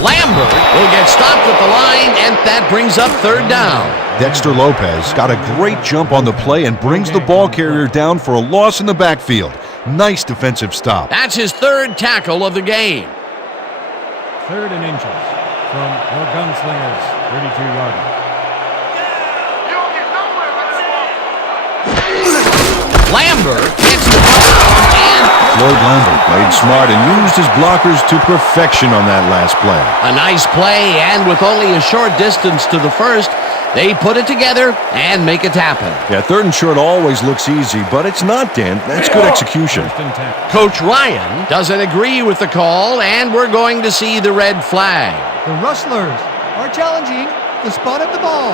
Lambert will get stopped at the line, and that brings up 3rd down. Dexter Lopez got a great jump on the play and brings the ball carrier down for a loss in the backfield. Nice defensive stop. That's his 3rd tackle of the game. 3rd and inches from the Gunslingers, 32-yard line. You don't get nowhere with this ball. Lambert hits the ground, and Floyd Lambert played smart and used his blockers to perfection on that last play. a nice play, and with only a short distance to the first, they put it together and make it happen. Yeah, 3rd and short always looks easy, but it's not, Dan. That's good execution. 1st and 10. Coach Ryan doesn't agree with the call, and we're going to see the red flag. The Rustlers are challenging the spot of the ball.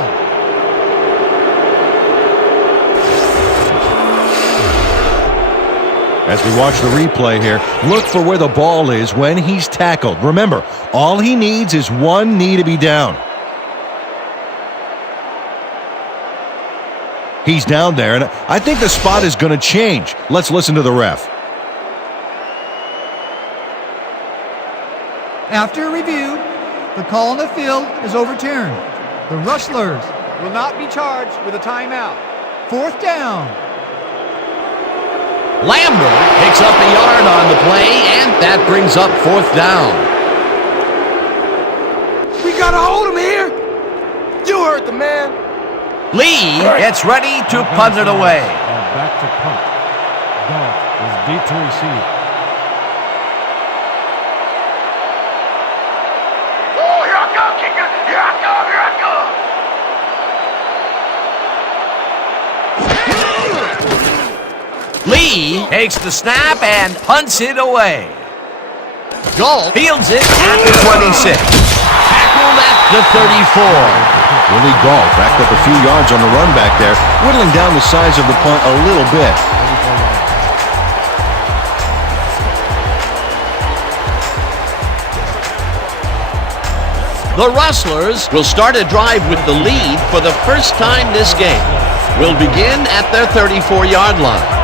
As we watch the replay here, look for where the ball is when he's tackled. Remember, all he needs is one knee to be down. He's down there, and I think the spot is going to change. Let's listen to the ref. After review, the call on the field is overturned. The Rustlers will not be charged with a timeout. 4th down. Lambert picks up a yard on the play, and that brings up 4th down. We gotta hold him here. You heard the man. Lee gets ready to punt it away. Back to punt. Galt is deep to receive. Oh, here I come, kicker. Here I come, here I come. Lee takes the snap and punts it away. Goal fields it at the 26. Tackled at the 34. Willie Gall backed up a few yards on the run back there, whittling down the size of the punt a little bit. The Rustlers will start a drive with the lead for the first time this game. Will begin at their 34-yard line.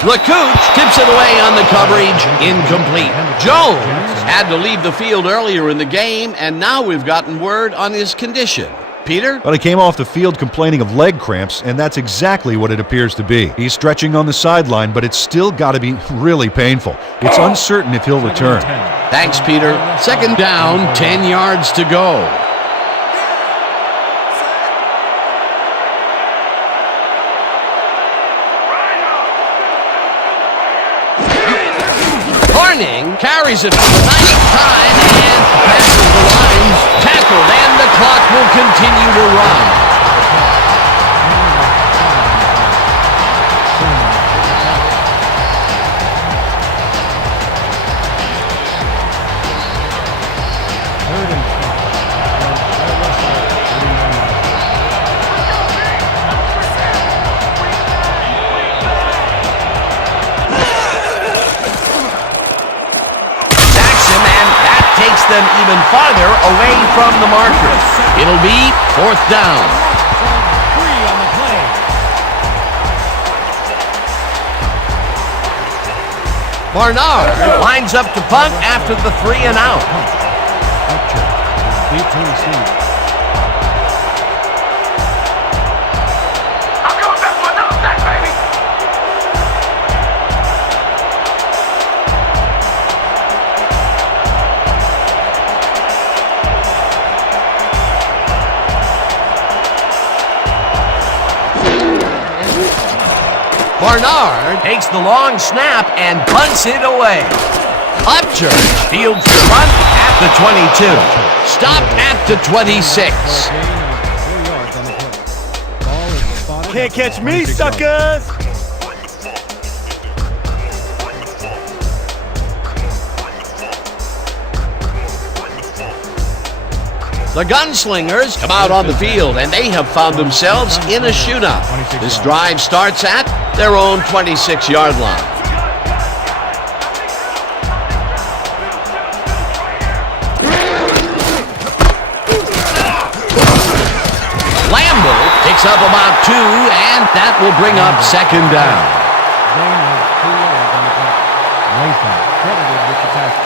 LaCouche tips it away on the coverage, incomplete. Jones had to leave the field earlier in the game, and now we've gotten word on his condition. Peter? But he came off the field complaining of leg cramps, and that's exactly what it appears to be. He's stretching on the sideline, but it's still got to be really painful. It's uncertain if he'll return. Thanks, Peter. Second down, 10 yards to go. Carries it for the 9th time and passes the lines. Tackled, and the clock will continue to run. Them even farther away from the marker. It'll be 4th down. Barnard lines up to punt after the 3 and out. I'm going back for another sack, baby. Barnard takes the long snap and punts it away. Upchurch fields the punt at the 22. Stopped at the 26. Can't catch me, suckers! The Gunslingers come out on the field, and they have found themselves in a shootout. This drive starts at their own 26-yard line. Lambo picks up about 2, and that will bring up 2nd down. Credited with the tackle.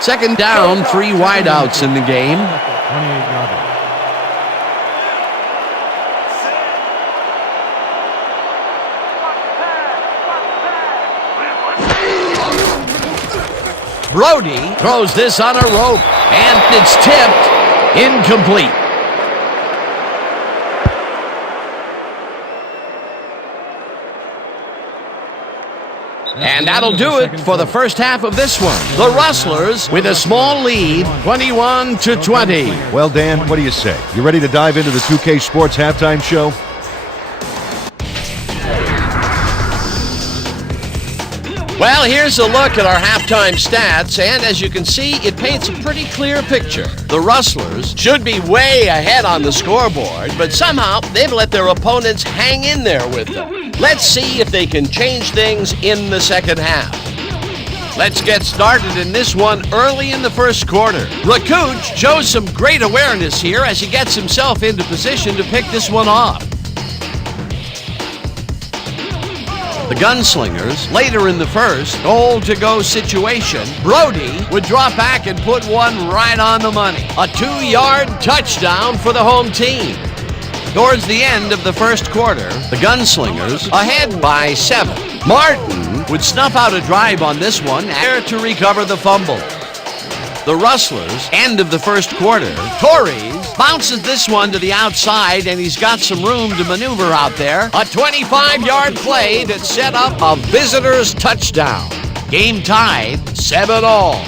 Second down, 3 wideouts in the game. 28-yarder. Brody throws this on a rope, and it's tipped, incomplete. And that'll do it for the first half of this one. The Rustlers with a small lead, 21-20. Well, Dan, what do you say? You ready to dive into the 2K Sports halftime show? Well, here's a look at our halftime stats, and as you can see, it paints a pretty clear picture. The Rustlers should be way ahead on the scoreboard, but somehow they've let their opponents hang in there with them. Let's see if they can change things in the second half. Let's get started in this one early in the first quarter. LaCouche shows some great awareness here as he gets himself into position to pick this one off. The Gunslingers, later in the first, goal-to-go situation, Brody would drop back and put one right on the money. A 2-yard touchdown for the home team. Towards the end of the first quarter, the Gunslingers ahead by 7. Martin would snuff out a drive on this one, there to recover the fumble. The Rustlers, end of the first quarter, Torres bounces this one to the outside, and he's got some room to maneuver out there. A 25-yard play that set up a visitor's touchdown. Game tied 7-all.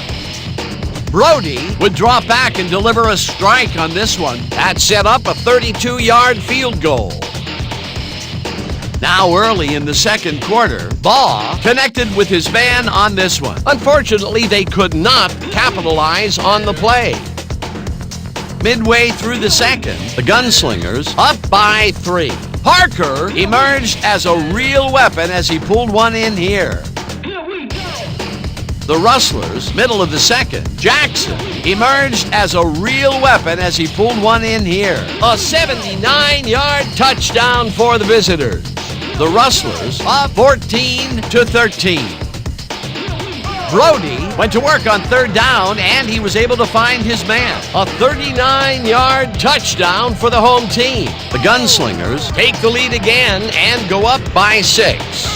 Brody would drop back and deliver a strike on this one. That set up a 32-yard field goal. Now early in the second quarter, Baugh connected with his man on this one. Unfortunately, they could not capitalize on the play. Midway through the second, the Gunslingers up by 3. Parker emerged as a real weapon as he pulled one in here. The Rustlers, middle of the second, Jackson emerged as a real weapon as he pulled one in here. A 79-yard touchdown for the visitors. The Rustlers up 14-13. Brody went to work on third down, and he was able to find his man. A 39-yard touchdown for the home team. The Gunslingers take the lead again and go up by 6.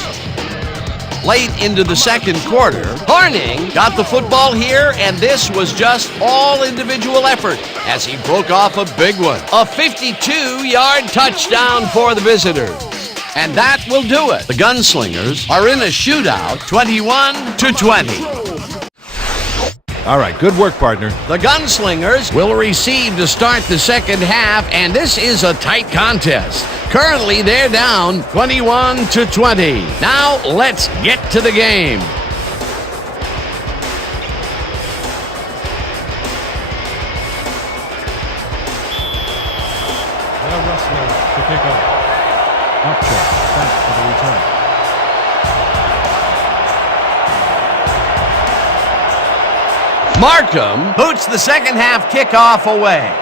Late into the second quarter, Horning got the football here, and this was just all individual effort as he broke off a big one. A 52-yard touchdown for the visitors. And that will do it. The Gunslingers are in a shootout, 21-20. All right, good work, partner. The Gunslingers will receive to start the second half, and this is a tight contest. Currently, they're down 21-20. Now, let's get to the game. The Rustlers to pick up. Archer back for the return. Markham boots the second half kickoff away.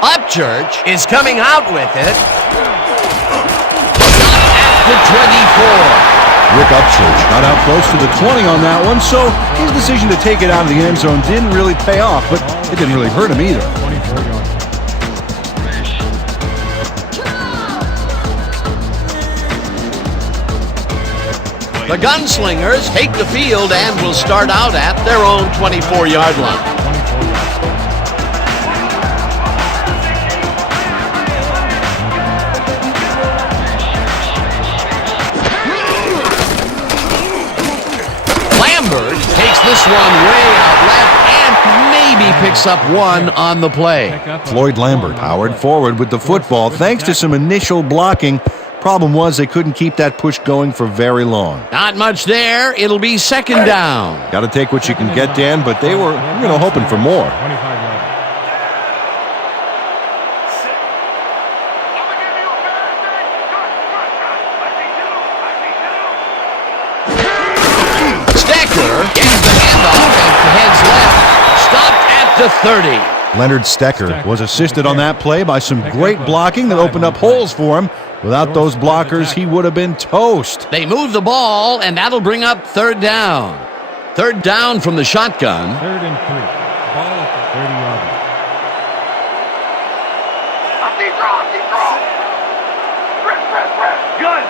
Upchurch is coming out with it. At the 24. Rick Upchurch got out close to the 20 on that one, so his decision to take it out of the end zone didn't really pay off, but it didn't really hurt him either. 24 yards. The Gunslingers take the field and will start out at their own 24-yard line. Lambert takes this one way out left and maybe picks up one on the play. Floyd Lambert powered forward with the football thanks to some initial blocking. Problem was they couldn't keep that push going for very long. Not much there. It'll be second down. Got to take what you can get, Dan, but they were, hoping for more. 25 yards. Stecker gets the handoff and heads left. Stopped at the 30. Leonard Stecker was assisted on that play by some great blocking that opened up holes for him. Without those blockers, he would have been toast. They move the ball, and that'll bring up third down. Third down from the shotgun. 3rd and 3. Ball at the 30-yard line. Deep draw. Press. Gun.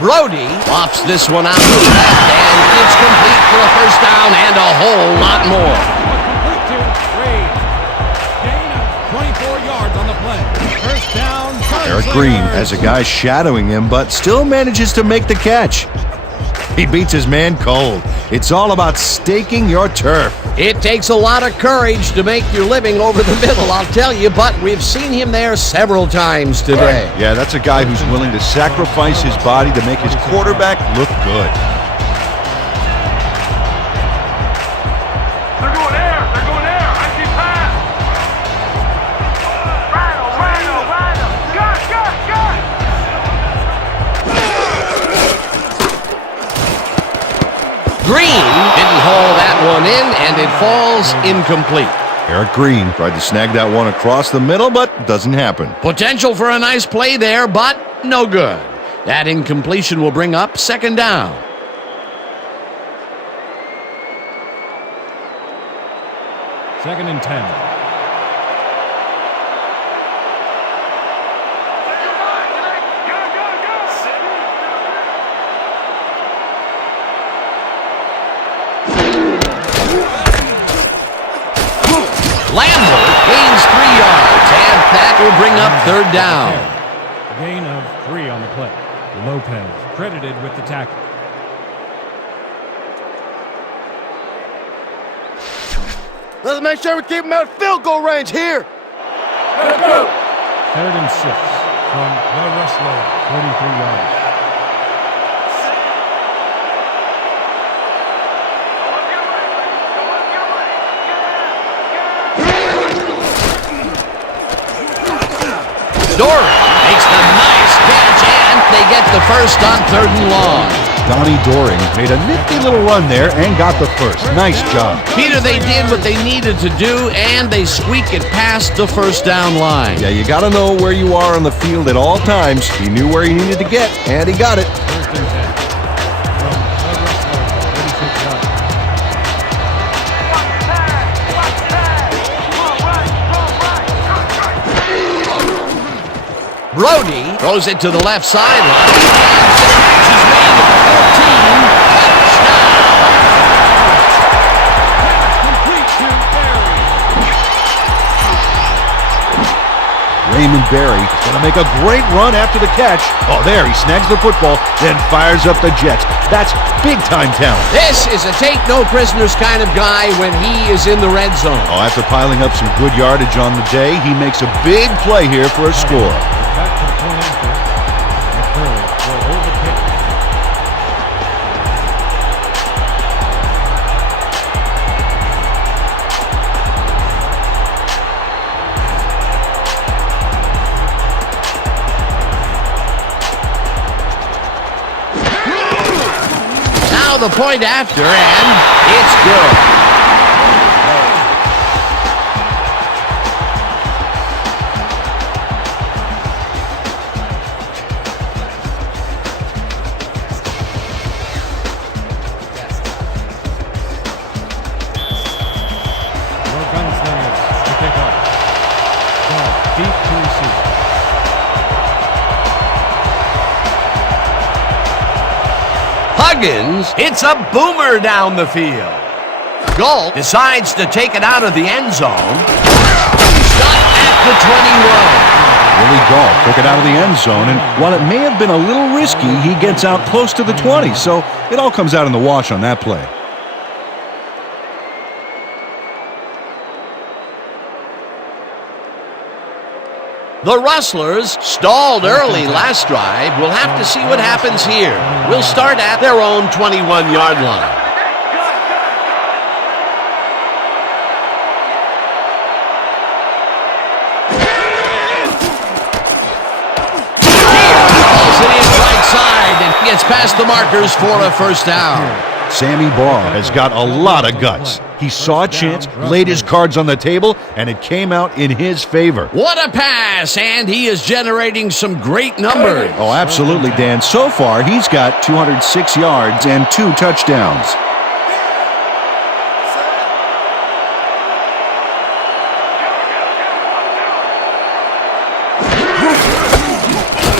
Brody lofts this one out to the left, and it's complete for a first down and a whole lot more. Complete to Reed. Gain of 24 yards on the play. First down. Eric Green has a guy shadowing him, but still manages to make the catch. He beats his man cold. It's all about staking your turf. It takes a lot of courage to make your living over the middle, I'll tell you, but we've seen him there several times today. Yeah, that's a guy who's willing to sacrifice his body to make his quarterback look good. They're going air. I see pass. Rhino. Gun. Green didn't haul that one in, and it falls incomplete. Eric Green tried to snag that one across the middle, but doesn't happen. Potential for a nice play there, but no good. That incompletion will bring up second down. Second and 10. Lambert gains 3 yards, and that will bring up third down. Gain of 3 yards. Lopez, credited with the tackle. Let's make sure we keep him out of field goal range here. 3rd and 6 from the Rustlers, 33 yards. Doring makes the nice catch, and they get the first on 3rd and long. Donnie Doring made a nifty little run there and got the first. Nice job. Peter, they did what they needed to do, and they squeak it past the first down line. Yeah, you got to know where you are on the field at all times. He knew where he needed to get, and he got it. 1st and 10 from the Rustlers, 36 yards. Brody throws it to the left sideline. And the catch is made at the 14. Complete to Barry. Raymond Berry is going to make a great run after the catch. Oh, there, he snags the football, then fires up the Jets. That's big-time talent. This is a take-no-prisoners kind of guy when he is in the red zone. Oh, after piling up some good yardage on the day, he makes a big play here for a score. Back to the point after. McCurley will hold the pick. Now the point after, and it's good. Your Gunslingers to pick up. Ball deep to receive. Huggins hits a boomer down the field. Galt decides to take it out of the end zone. Stop at the 21. Willie Galt took it out of the end zone, and while it may have been a little risky, he gets out close to the 20, so it all comes out in the wash on that play. The Rustlers stalled early last drive. We'll have to see what happens here. We'll start at their own 21-yard line. Calls it in right side and gets past the markers for a first down. Sammy Baugh has got a lot of guts. He saw a chance, laid his cards on the table, and it came out in his favor. What a pass, and he is generating some great numbers. Oh, absolutely, Dan. So far, he's got 206 yards and 2 touchdowns.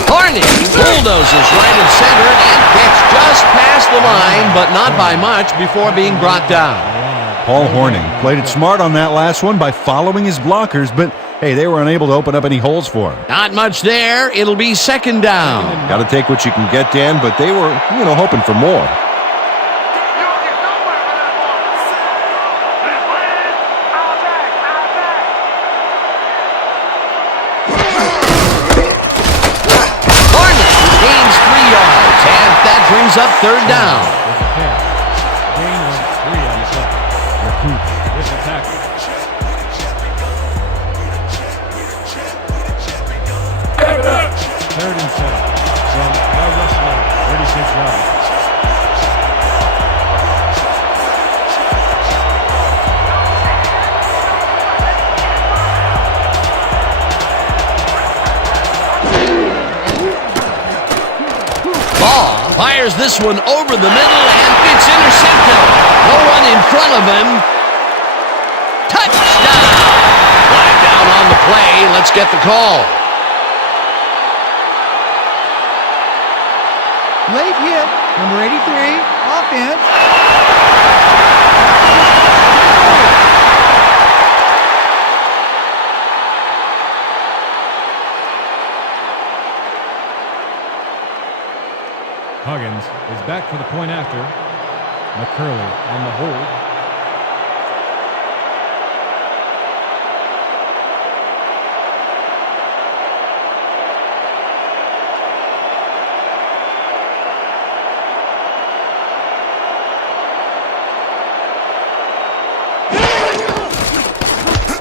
Harney bulldozes right of center and gets just past the line, but not by much before being brought down. Paul Horning played it smart on that last one by following his blockers, but hey, they were unable to open up any holes for him. Not much there. It'll be second down. Got to take what you can get, Dan, but they were, hoping for more. Harney gains 3 yards, and that brings up third down. There's a pass. Gain of 3 on the play. Recruit with the tackle. Third and 7 from the Rustlers, 36 yards. Ball fires this one over the middle, and it's intercepted. No one in front of him. Touchdown! Flag down on the play. Let's get the call. Late hit, number 83, offense. Huggins is back for the point after. McCurley on the hold.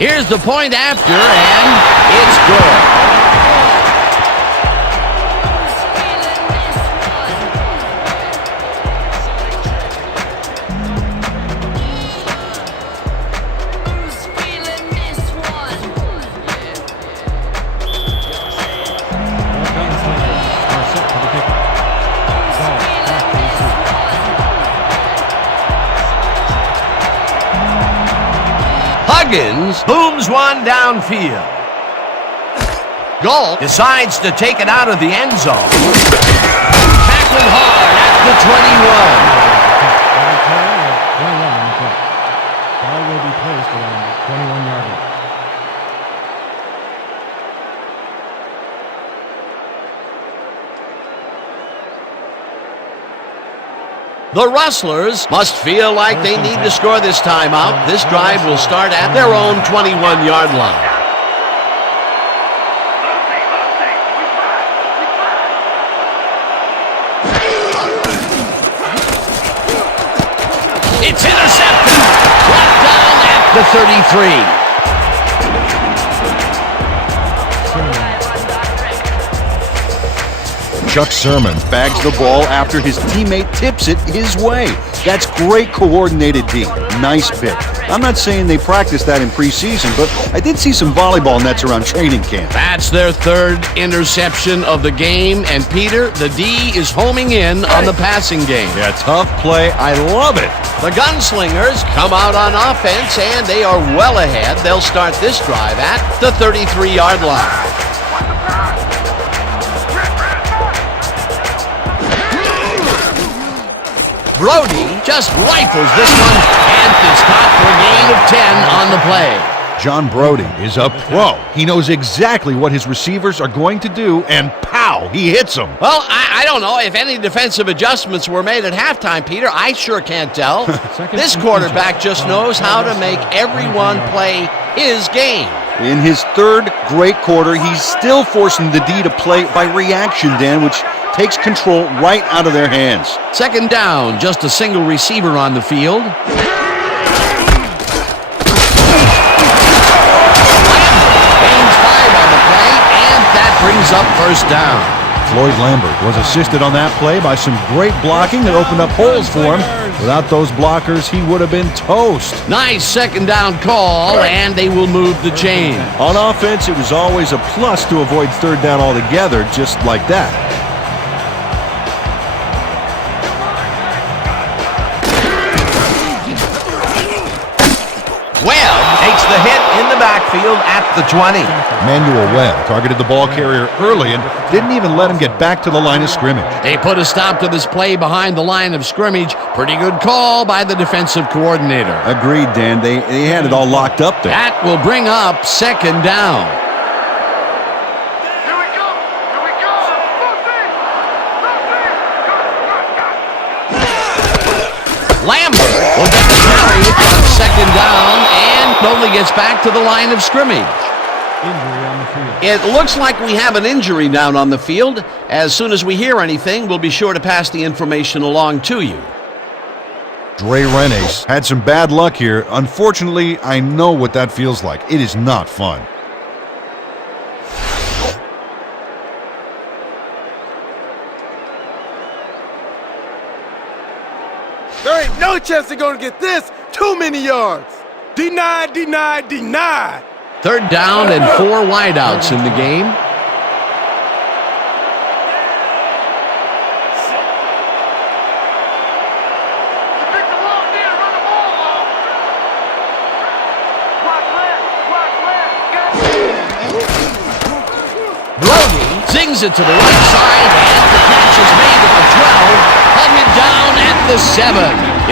Here's the point after, and it's good. Huggins booms one downfield. Galt decides to take it out of the end zone. Tackled hard at the 21. Ball will be placed around the 21-yard line. The Rustlers must feel like they need to score this timeout. This drive will start at their own 21-yard line. It's intercepted. Brought down at the 33. Chuck Sermon bags the ball after his teammate tips it his way. That's great coordinated D. Nice pick. I'm not saying they practiced that in preseason, but I did see some volleyball nets around training camp. That's their third interception of the game, and Peter, the D is homing in on the passing game. Yeah, tough play. I love it. The Gunslingers come out on offense, and they are well ahead. They'll start this drive at the 33-yard line. Brody just rifles this one and is caught for a gain of 10 on the play. John Brody is a pro. He knows exactly what his receivers are going to do, and pow, he hits them. Well, I don't know if any defensive adjustments were made at halftime, Peter. I sure can't tell. This quarterback just knows how to make everyone play his game. In his third great quarter, he's still forcing the D to play by reaction, Dan, which takes control right out of their hands. Second down, just a single receiver on the field. Gains 5 on the play, and that brings up first down. Floyd Lambert was assisted on that play by some great blocking that opened up holes for him. Without those blockers, he would have been toast. Nice second down call, and they will move the chain. On offense, it was always a plus to avoid third down altogether, just like that. Webb takes the hit in the backfield at the 20. Manuel Webb targeted the ball carrier early and didn't even let him get back to the line of scrimmage. They put a stop to this play behind the line of scrimmage. Pretty good call by the defensive coordinator. Agreed, Dan. They had it all locked up there. That will bring up second down. Here we go! Here we go! Lambert will get the carry on second down and only gets back to the line of scrimmage. Injury on the field. It looks like we have an injury down on the field. As soon as we hear anything, we'll be sure to pass the information along to you. Dre Renes had some bad luck here. Unfortunately, I know what that feels like. It is not fun. There ain't no chance they're gonna get this. Too many yards. Denied, denied, denied. Third down and 4 wideouts in the game. Pick the ball near, run the ball long. Watch left. Brody zings it to the right side, and the catch is made at the 12. Hug it down at the 7.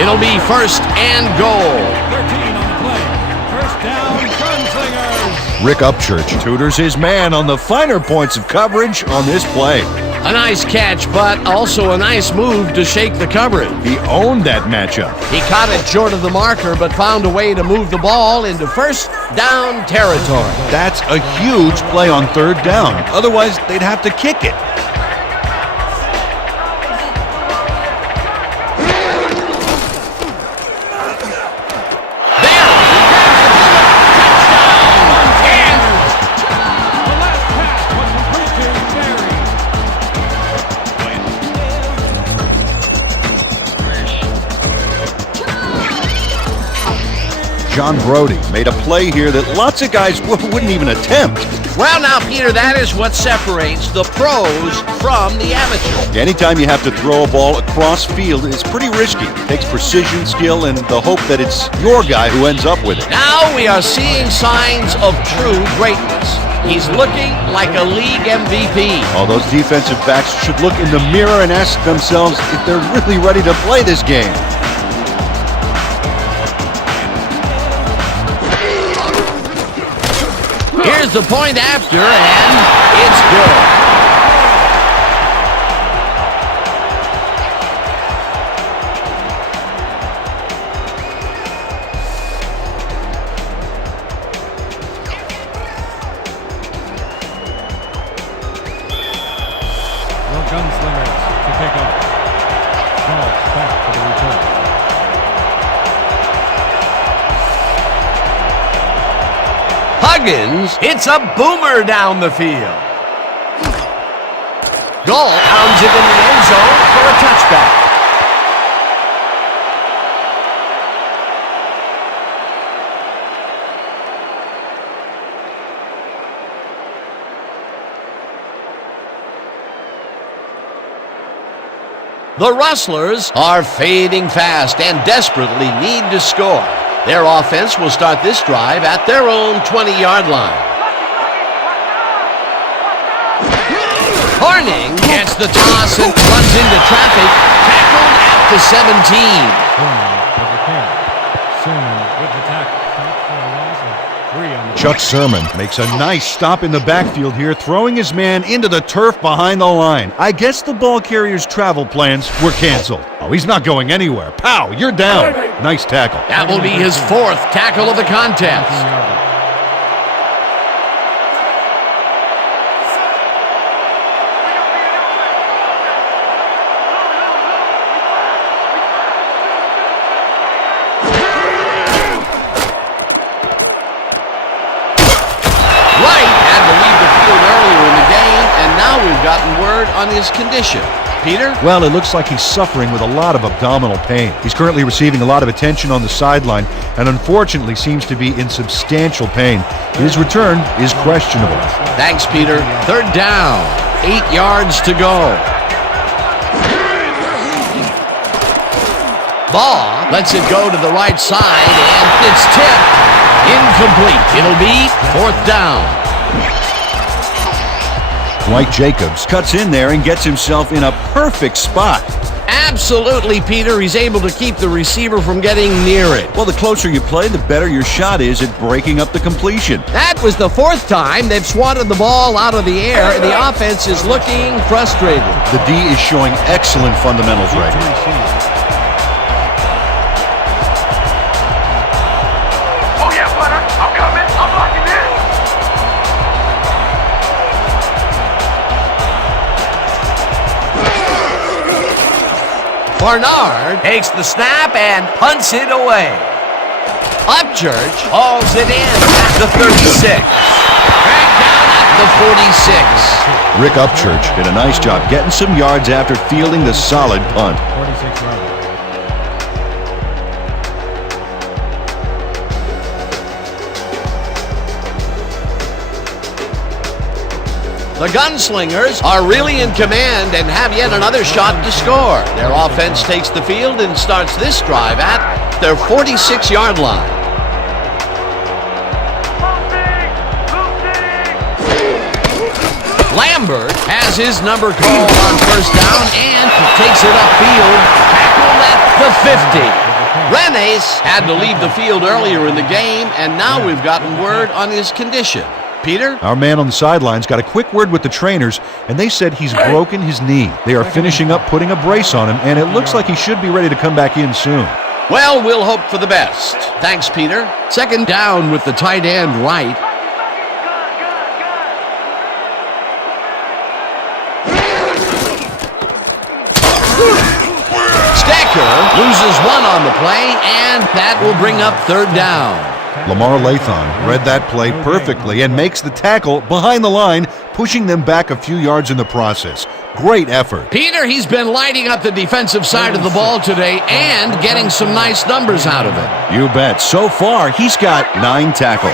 It'll be first and goal. 13 on the play. First down, Gunslingers. Rick Upchurch tutors his man on the finer points of coverage on this play. A nice catch, but also a nice move to shake the coverage. He owned that matchup. He caught it short of the marker, but found a way to move the ball into first down territory. That's a huge play on third down. Otherwise, they'd have to kick it. John Brody made a play here that lots of guys wouldn't even attempt. Well, now, Peter, that is what separates the pros from the amateurs. Anytime you have to throw a ball across field, it's pretty risky. It takes precision, skill, and the hope that it's your guy who ends up with it. Now we are seeing signs of true greatness. He's looking like a league MVP. All those defensive backs should look in the mirror and ask themselves if they're really ready to play this game. Here's the point after, and it's good. The Gunslingers to pick up. Ball back for the return. Huggins hits a boomer down the field. Goal pounds it in the end zone for a touchback. The Rustlers are fading fast and desperately need to score. Their offense will start this drive at their own 20-yard line. Horning gets the toss and runs into traffic, tackled at the 17. Sermon with the tackle. Stop for a loss of 3 on the Chuck Sermon makes a nice stop in the backfield here, throwing his man into the turf behind the line. I guess the ball carrier's travel plans were canceled. Oh, he's not going anywhere. Pow, you're down. Nice tackle. That will be his 4th tackle of the contest. We've gotten word on his condition. Peter? Well, it looks like he's suffering with a lot of abdominal pain. He's currently receiving a lot of attention on the sideline and unfortunately seems to be in substantial pain. His return is questionable. Thanks, Peter. 3rd down. 8 yards to go. Ball lets it go to the right side and it's tipped. Incomplete. It'll be 4th down. Mike Jacobs cuts in there and gets himself in a perfect spot. Absolutely, Peter. He's able to keep the receiver from getting near it. Well, the closer you play, the better your shot is at breaking up the completion. That was the 4th time they've swatted the ball out of the air, and the offense is looking frustrated. The D is showing excellent fundamentals right here. Oh yeah, brother. I'm coming. I'm locking in. Barnard takes the snap and punts it away. Upchurch hauls it in at the 36. Back down at the 46. Rick Upchurch did a nice job getting some yards after fielding the solid punt. 46 yards. The Gunslingers are really in command and have yet another shot to score. Their offense takes the field and starts this drive at their 46-yard line. Lambert has his number called on 1st down and takes it upfield, tackled at the 50. Renes had to leave the field earlier in the game, and now we've gotten word on his condition. Peter? Our man on the sidelines got a quick word with the trainers, and they said he's broken his knee. They are finishing up putting a brace on him, and it looks like he should be ready to come back in soon. Well, we'll hope for the best. Thanks, Peter. Second down with the tight end right. Stacker loses one on the play, and that will bring up third down. Lamar Lathon read that play perfectly and makes the tackle behind the line, pushing them back a few yards in the process. Great effort. Peter, he's been lighting up the defensive side of the ball today and getting some nice numbers out of it. You bet. So far, he's got 9 tackles.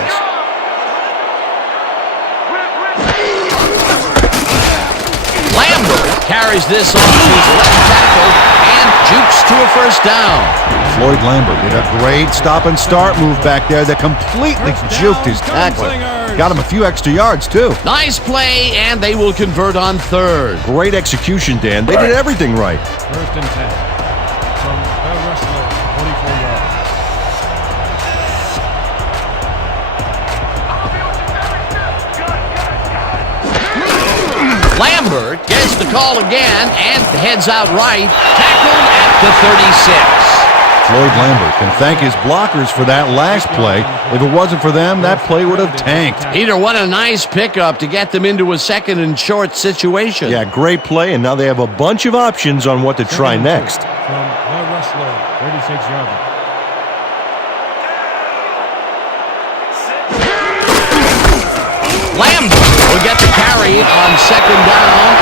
Lambert carries this off his left tackle and jukes to a first down. Floyd Lambert did a great stop-and-start move back there that completely juked his tackler. Got him a few extra yards, too. Nice play, and they will convert on third. Great execution, Dan. They did everything right. First and 10 from the Rustlers, 44 yards. Lambert gets the call again and heads out right, tackled at the 36. Floyd Lambert can thank his blockers for that last play. If it wasn't for them, that play would have tanked. Peter, what a nice pickup to get them into a second and short situation. Yeah, great play, and now they have a bunch of options on what to try next. From the Rustlers, 36 yards. Lambert will get the carry on second down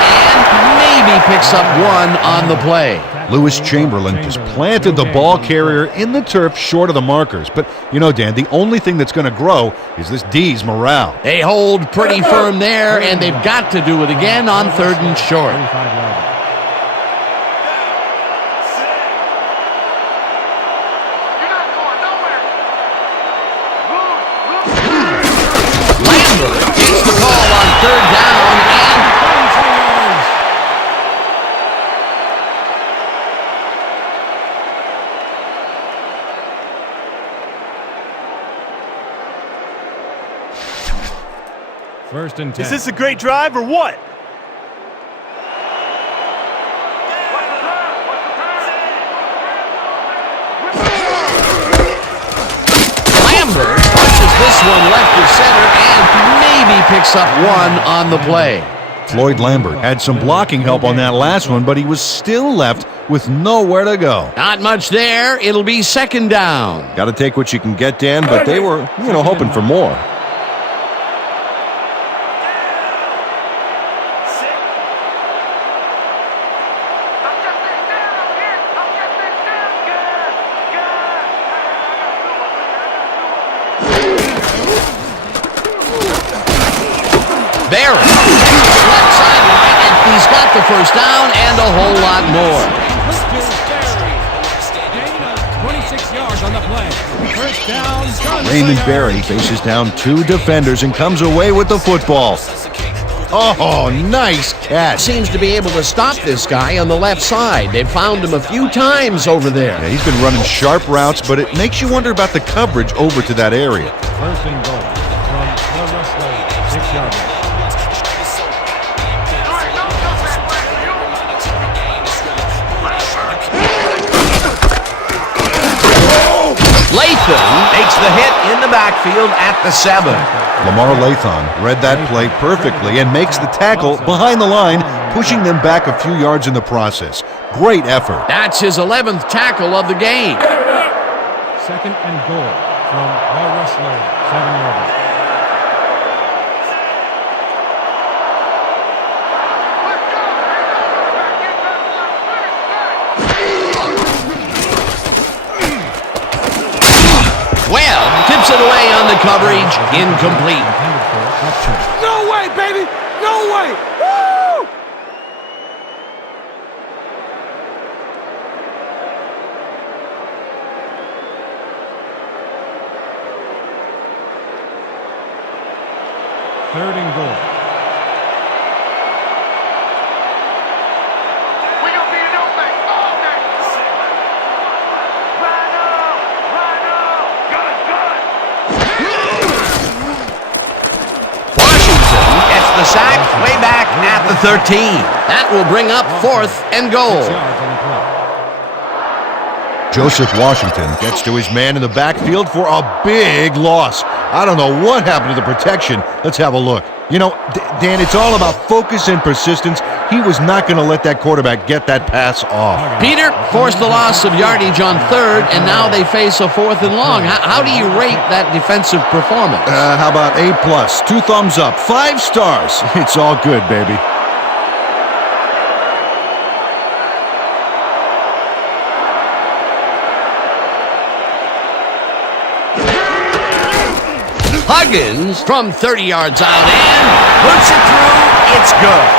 and maybe picks up one on the play. Lewis Chamberlain just planted the ball carrier in the turf short of the markers. But, you know, Dan, the only thing that's going to grow is this D's morale. They hold pretty firm there, and they've got to do it again on third and short. Lambert gets the call on third down, and First and 10. Is this a great drive or what? Lambert punches this one left to center and maybe picks up one on the play. Floyd Lambert had some blocking help on that last one, but he was still left with nowhere to go. Not much there. It'll be second down. Got to take what you can get, Dan, but they were, hoping for more. Barry left sideline, and he's got the first down and a whole lot more. Gain of 26 yards on the play. First down, Gunslingers. Raymond Barry faces down 2 defenders and comes away with the football. Oh, nice catch. Seems to be able to stop this guy on the left side. They've found him a few times over there. Yeah, he's been running sharp routes, but it makes you wonder about the coverage over to that area. First and goal from the Rustlers, 6 yards. Latham makes the hit in the backfield at the 7. Lamar Lathon read that play perfectly and makes the tackle behind the line, pushing them back a few yards in the process. Great effort. That's his 11th tackle of the game. Second and goal from the Rustlers, 7 yards. Well, tips it away on the coverage. Incomplete. No way, baby! No way! Woo! Third and goal. We gonna be in open all day. Rhino! Gun! at the 13. That will bring up 4th and goal. 6 yards on the play. Joseph Washington gets to his man in the backfield for a big loss. I don't know what happened to the protection. Let's have a look. You know, Dan, it's all about focus and persistence. He was not going to let that quarterback get that pass off. Peter forced the loss of yardage on 3rd, and now they face a 4th and long. How do you rate that defensive performance? How about A+, 2 thumbs up, 5 stars. It's all good, baby. Huggins from 30 yards out and puts it through. It's good.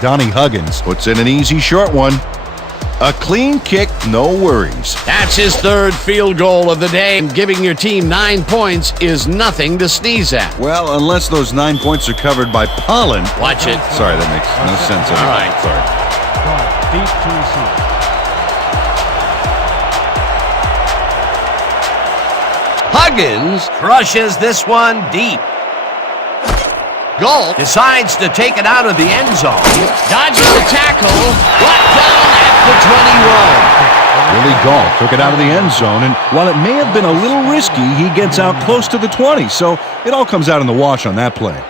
Donnie Huggins puts in an easy short one. A clean kick, no worries. That's his 3rd field goal of the day, and giving your team 9 points is nothing to sneeze at. Well, unless those 9 points are covered by pollen. Watch it. Sorry, that makes no sense. All right. Sorry. Deep to receive. Huggins crushes this one deep. Galt decides to take it out of the end zone. Dodges the tackle. Brought down at the 21. Willie Galt took it out of the end zone, and while it may have been a little risky, he gets out close to the 20, so it all comes out in the wash on that play.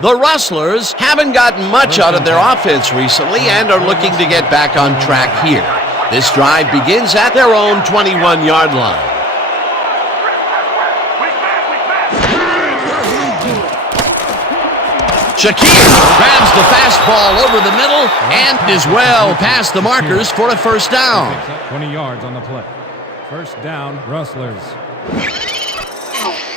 The Rustlers haven't gotten much out of their offense recently and are looking to get back on track here. This drive begins at their own 21-yard line. Shakir grabs the fastball over the middle and is well past the markers for a 1st down. 20 yards on the play. 1st down, Rustlers.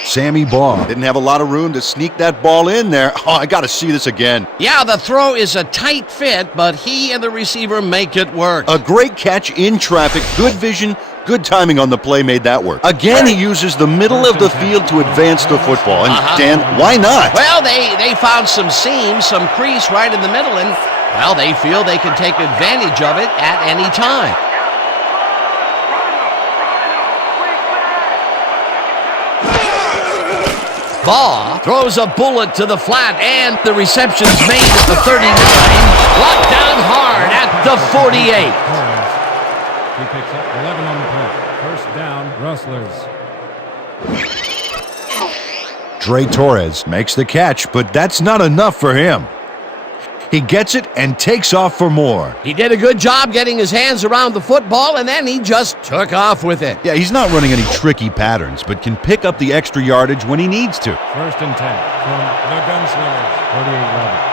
Sammy Baugh didn't have a lot of room to sneak that ball in there. Oh, I got to see this again. Yeah, the throw is a tight fit, but he and the receiver make it work. A great catch in traffic, good vision, good timing on the play made that work. Again, he uses the middle of the field to advance the football. And Dan, why not? Well, they found some seams, some crease right in the middle, and, well, they feel they can take advantage of it at any time. Baugh throws a bullet to the flat, and the reception's made at the 39. Locked down hard at the 48. He picks up 11 on the play. 1st down, Rustlers. Dre Torres makes the catch, but that's not enough for him. He gets it and takes off for more. He did a good job getting his hands around the football, and then he just took off with it. Yeah, he's not running any tricky patterns, but can pick up the extra yardage when he needs to. 1st and 10 from the Gunslingers. 48-yard.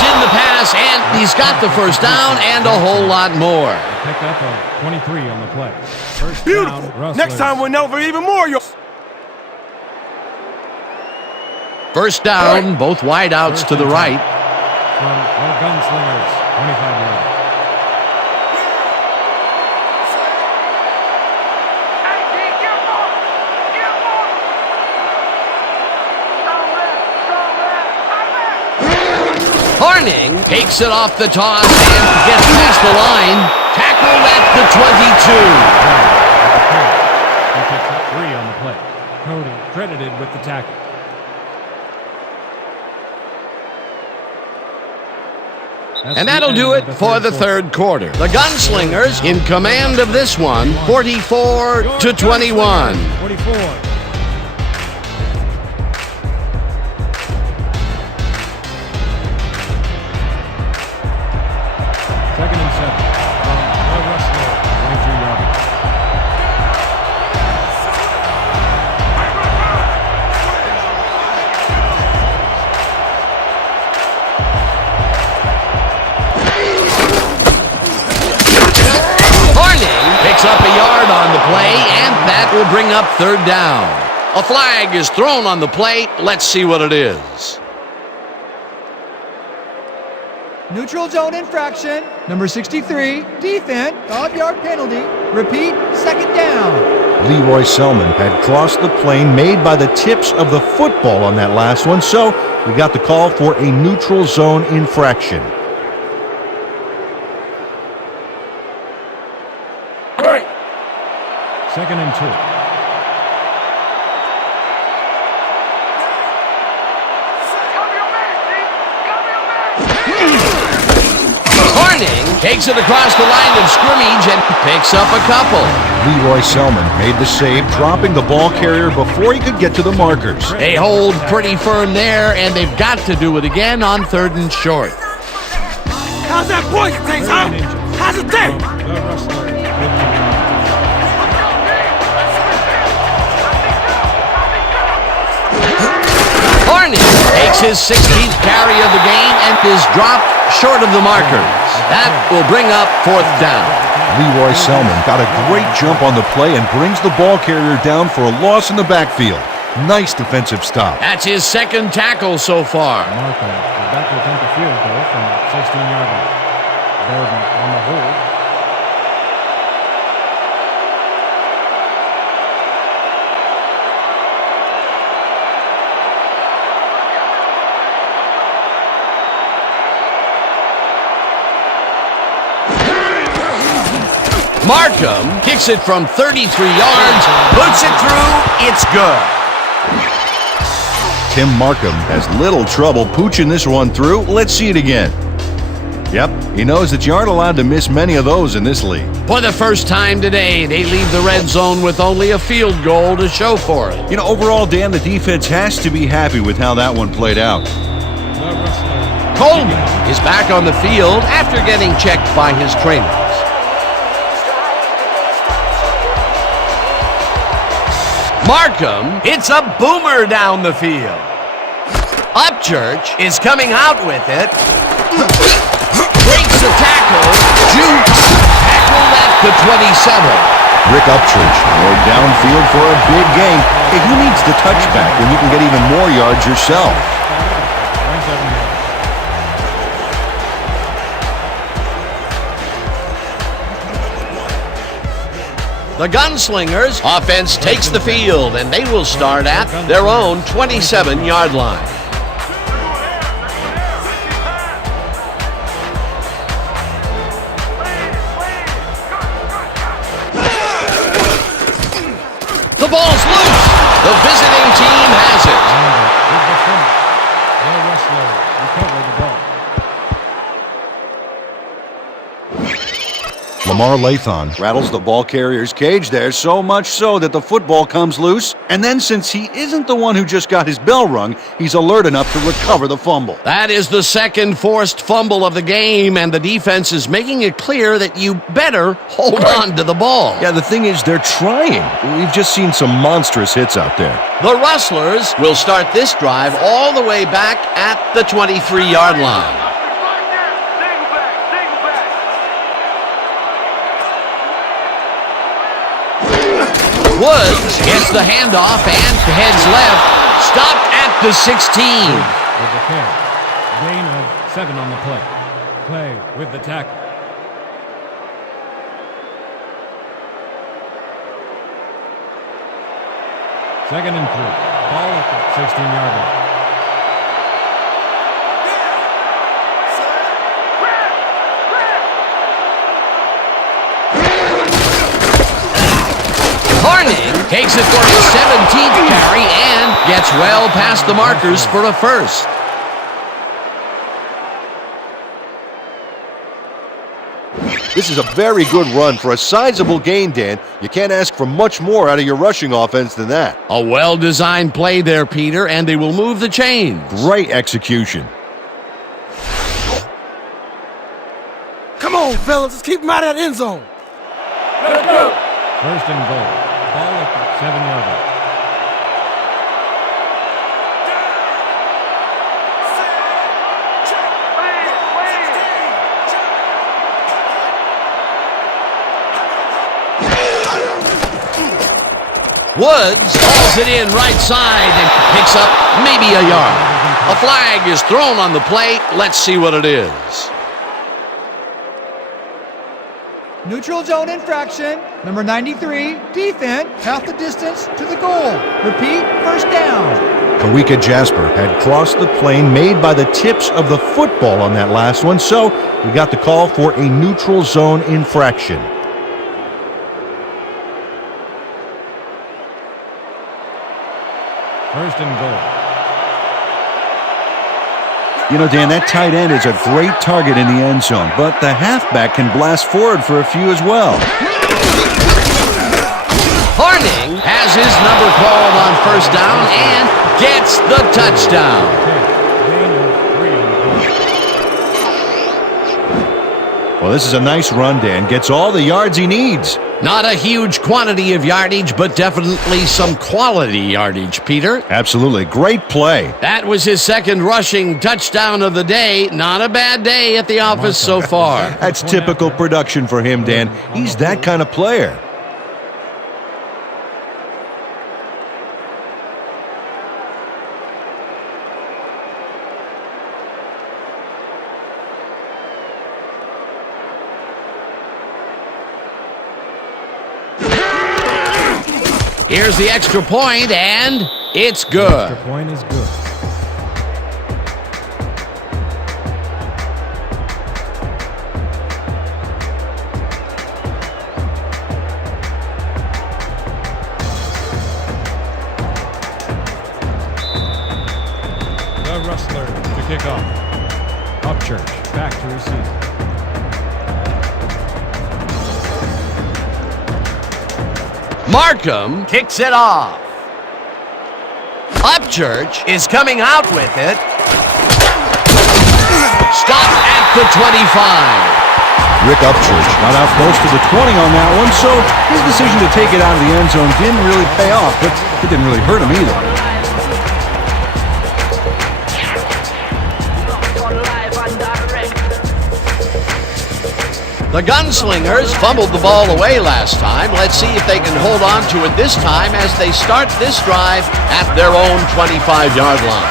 In the pass, and he's got the 1st down and a whole lot more. Pick up a 23 on the play. 1st Beautiful. down, Rustlers. Next time we'll know for even more. 1st down, both wideouts to the right. From the Gunslingers, 25 yards. Horning takes it off the toss and gets past the line. Tackled at the 22. He picks up 3 on the play. Cody credited with the tackle. And that'll do it for the 3rd quarter. The Gunslingers in command of this one, 44-21. 44. Up a yard on the play, and that will bring up 3rd down. A flag is thrown on the play. Let's see what it is. Neutral zone infraction. Number 63, defense, 5-yard penalty. Repeat, 2nd down. Leroy Selman had crossed the plane made by the tips of the football on that last one, so we got the call for a neutral zone infraction. Second and 2. Horning takes it across the line of scrimmage and picks up a couple. Leroy Selman made the save, dropping the ball carrier before he could get to the markers. They hold pretty firm there, and they've got to do it again on 3rd and short. How's that voice taste, huh? How's it taste? The Rustlers. 50 yards. Horning takes his 16th carry of the game and is dropped short of the markers. That will bring up 4th down. Leroy Selman got a great jump on the play and brings the ball carrier down for a loss in the backfield. Nice defensive stop. That's his 2nd tackle so far. Markham is back to attempt a field goal from 16-yard line. Bowden on the hold. Markham kicks it from 33 yards, puts it through, it's good. Tim Markham has little trouble pooching this one through. Let's see it again. Yep, he knows that you aren't allowed to miss many of those in this league. For the first time today, they leave the red zone with only a field goal to show for it. You know, overall, Dan, the defense has to be happy with how that one played out. The Rustlers. Coleman is back on the field after getting checked by his trainers. Markham hits a boomer down the field. Upchurch is coming out with it. Breaks the tackle. Jukes. Tackled at the 27. Rick Upchurch going downfield for a big gain. Hey, who needs the touchback when you can get even more yards yourself? 27 yards. The Gunslingers offense takes the field, and they will start at their own 27-yard line. The ball's loose. The visiting team has it. With the finish. The Rustlers recover the ball. Lamar Lathon rattles the ball carrier's cage there, so much so that the football comes loose. And then, since he isn't the one who just got his bell rung, he's alert enough to recover the fumble. That is the second forced fumble of the game, and the defense is making it clear that you better hold on to the ball. Yeah, the thing is, they're trying. We've just seen some monstrous hits out there. The Rustlers will start this drive all the way back at the 23-yard line. Woods gets the handoff and heads left. Stopped at the 16. With the carry. Gain of 7 on the play. Play with the tackle. Second and 3. Ball at the 16-yard line. Horning takes it for his 17th carry and gets well past the markers for a first. This is a very good run for a sizable gain, Dan. You can't ask for much more out of your rushing offense than that. A well-designed play there, Peter, and they will move the chains. Great execution. Come on, fellas. Let's keep him out of that end zone. First and goal. Ball at the 7-yard line. Woods hauls it in right side and picks up maybe a yard. A flag is thrown on the play. Let's see what it is. Neutral zone infraction. Number 93, defense, half the distance to the goal. Repeat, first down. Kawika Jasper had crossed the plane made by the tips of the football on that last one, so we got the call for a neutral zone infraction. First and goal. You know, Dan, that tight end is a great target in the end zone, but the halfback can blast forward for a few as well. Harding has his number called on first down and gets the touchdown. Well, this is a nice run, Dan. Gets all the yards he needs. Not a huge quantity of yardage, but definitely some quality yardage, Peter. Absolutely. Great play. That was his second rushing touchdown of the day. Not a bad day at the office so far. That's typical production for him, Dan. He's that kind of player. Here's the extra point, and it's good. Extra point is good. The Rustlers to kick off. Upchurch back to receive. Markham kicks it off. Upchurch is coming out with it. Stopped at the 25. Rick Upchurch got out close to the 20 on that one, so his decision to take it out of the end zone didn't really pay off, but it didn't really hurt him either. The Gunslingers fumbled the ball away last time. Let's see if they can hold on to it this time as they start this drive at their own 25-yard line.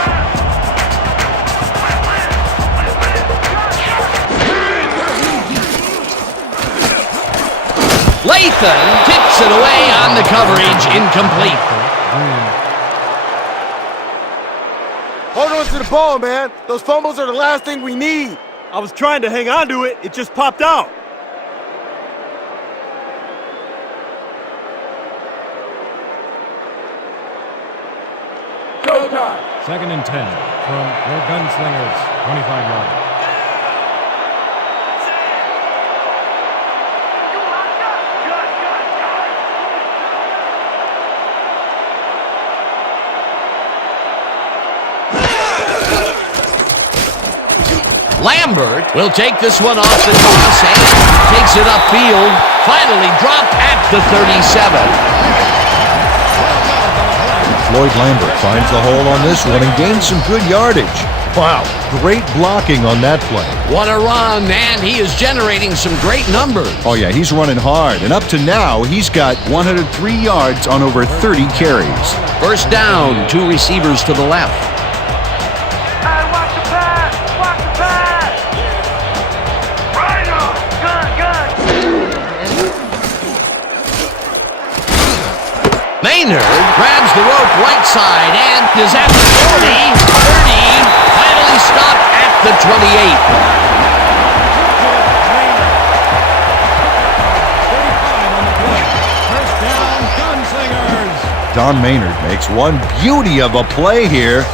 Lathan tips it away on the coverage, incomplete. Hold on to the ball, man. Those fumbles are the last thing we need. I was trying to hang on to it. It just popped out. Second and 10 from your Gunslingers, 25 yards. Lambert will take this one off the cross and takes it upfield. Finally dropped at the 37. Floyd Lambert finds the hole on this one and gains some good yardage. Wow, great blocking on that play. What a run, and he is generating some great numbers. Oh yeah, he's running hard, and up to now, he's got 103 yards on over 30 carries. First down, two receivers to the left. Hey, watch the pass! Watch the pass! Right on! Good! Maynard grabs the rope right side and is at the 40, 30, finally stopped at the 28. 35 on the play. First down, Gunslingers. Don Maynard makes one beauty of a play here.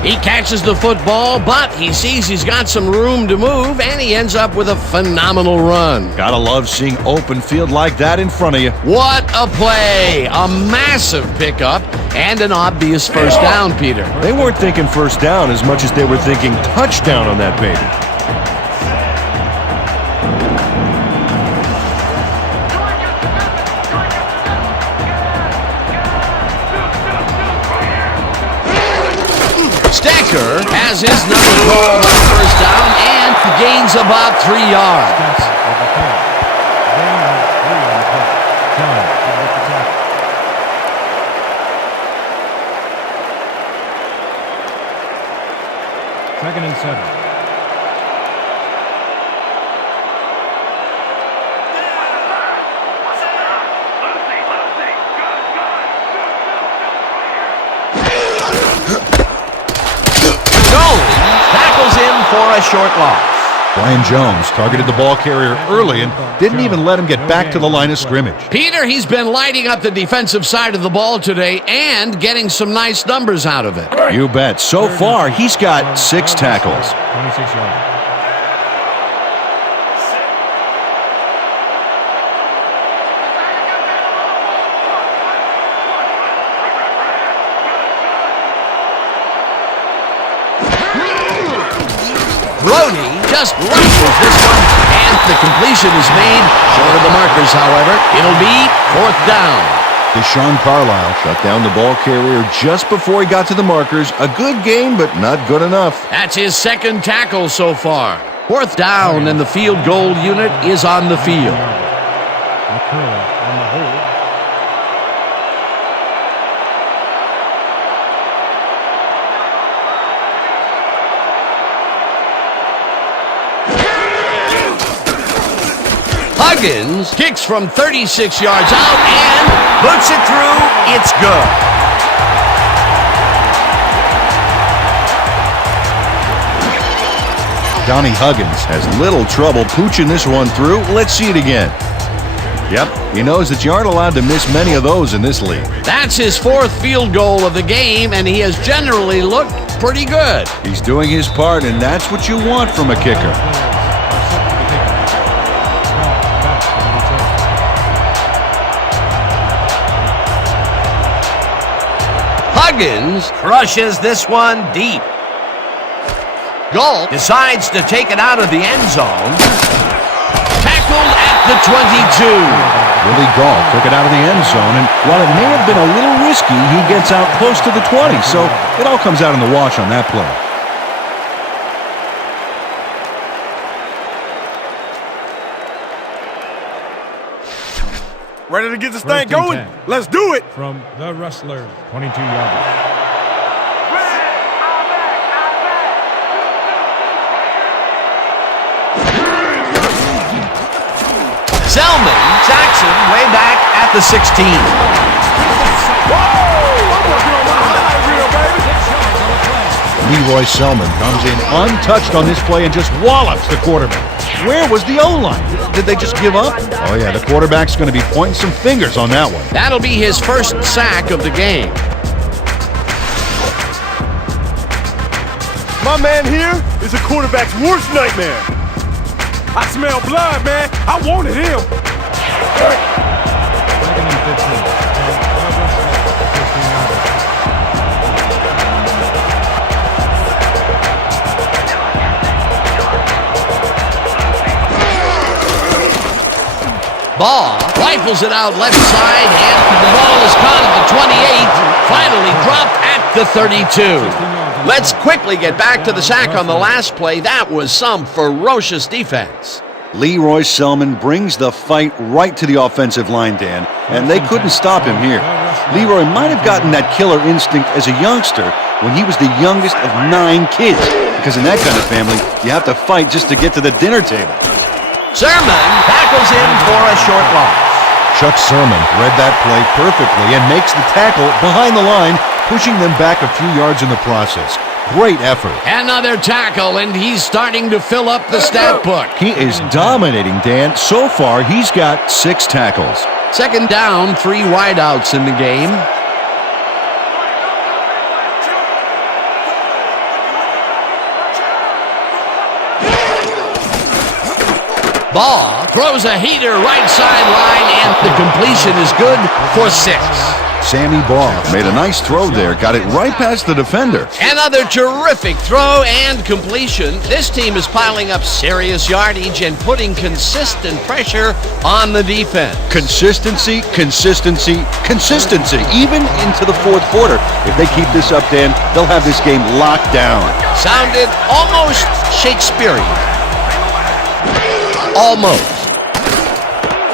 He catches the football, but he sees he's got some room to move, and he ends up with a phenomenal run. Gotta love seeing open field like that in front of you. What a play! A massive pickup and an obvious first down, Peter. They weren't thinking first down as much as they were thinking touchdown on that baby. Stecker has his number called on first down and gains about 3 yards. That's the play. Gain of 3 on the play. John, good with the tackle. Second and 7. a short loss. Brian Jones targeted the ball carrier early and didn't even let him get back to the line of scrimmage. Peter, he's been lighting up the defensive side of the ball today and getting some nice numbers out of it. You bet. So far, he's got 6 tackles. 26 yards. Brody just rifles this one, and the completion is made. Short of the markers, however. It'll be 4th down. Deshaun Carlisle shut down the ball carrier just before he got to the markers. A good game, but not good enough. That's his 2nd tackle so far. 4th down, and the field goal unit is on the field. McCurley on the hold. Huggins kicks from 36 yards out and puts it through. It's good. Donnie Huggins has little trouble pooching this one through. Let's see it again. Yep, he knows that you aren't allowed to miss many of those in this league. That's his 4th field goal of the game, and he has generally looked pretty good. He's doing his part, and that's what you want from a kicker. Huggins crushes this one deep. Galt decides to take it out of the end zone. Tackled at the 22. Willie Galt took it out of the end zone, and while it may have been a little risky, he gets out close to the 20, so it all comes out in the wash on that play. Ready to get this 1st thing and going? 10. Let's do it. From the Rustlers, 22 yards. Selman sacks him way back at the 16. Leroy Selman comes in untouched on this play and just wallops the quarterback. Where was the O-line? Did they just give up? Oh yeah, the quarterback's going to be pointing some fingers on that one. That'll be his 1st sack of the game. My man here is a quarterback's worst nightmare. I smell blood, man. I wanted him. 2nd and 15. From the Rustlers, 15 yards. Ball rifles it out left side, and the ball is caught at the 28. Finally dropped at the 32. Let's quickly get back to the sack on the last play. That was some ferocious defense. Leroy Selman brings the fight right to the offensive line, Dan, and they couldn't stop him here. Leroy might have gotten that killer instinct as a youngster when he was the youngest of 9 kids, because in that kind of family, you have to fight just to get to the dinner table. Sermon tackles him for a short loss. Chuck Sermon read that play perfectly and makes the tackle behind the line, pushing them back a few yards in the process. Great effort. Another tackle, and he's starting to fill up the stat book. He is dominating, Dan. So far, he's got 6 tackles. 2nd down, 3 wideouts in the game. Ball throws a heater right sideline, and the completion is good for 6. Sammy Baugh made a nice throw there, got it right past the defender. Another terrific throw and completion. This team is piling up serious yardage and putting consistent pressure on the defense. Consistency, consistency, consistency, even into the 4th quarter. If they keep this up, Dan, they'll have this game locked down. Sounded almost Shakespearean. Almost.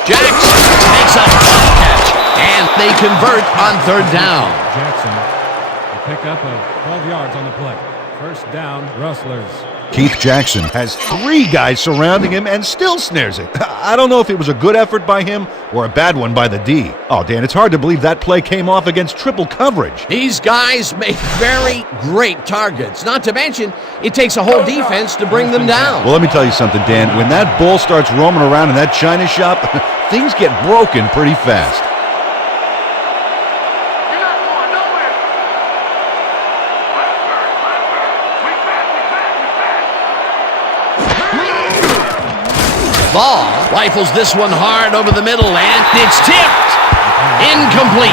Jackson makes a tough catch, and they convert on 3rd down. Jackson, a pickup of 12 yards on the play. First down, Rustlers. Keith Jackson has 3 guys surrounding him and still snares it. I don't know if it was a good effort by him or a bad one by the D. Oh, Dan, it's hard to believe that play came off against triple coverage. These guys make very great targets. Not to mention, it takes a whole defense to bring them down. Well, let me tell you something, Dan. When that bull starts roaming around in that china shop, things get broken pretty fast. You're not going nowhere. Ball rifles this one hard over the middle, and it's tipped. Incomplete.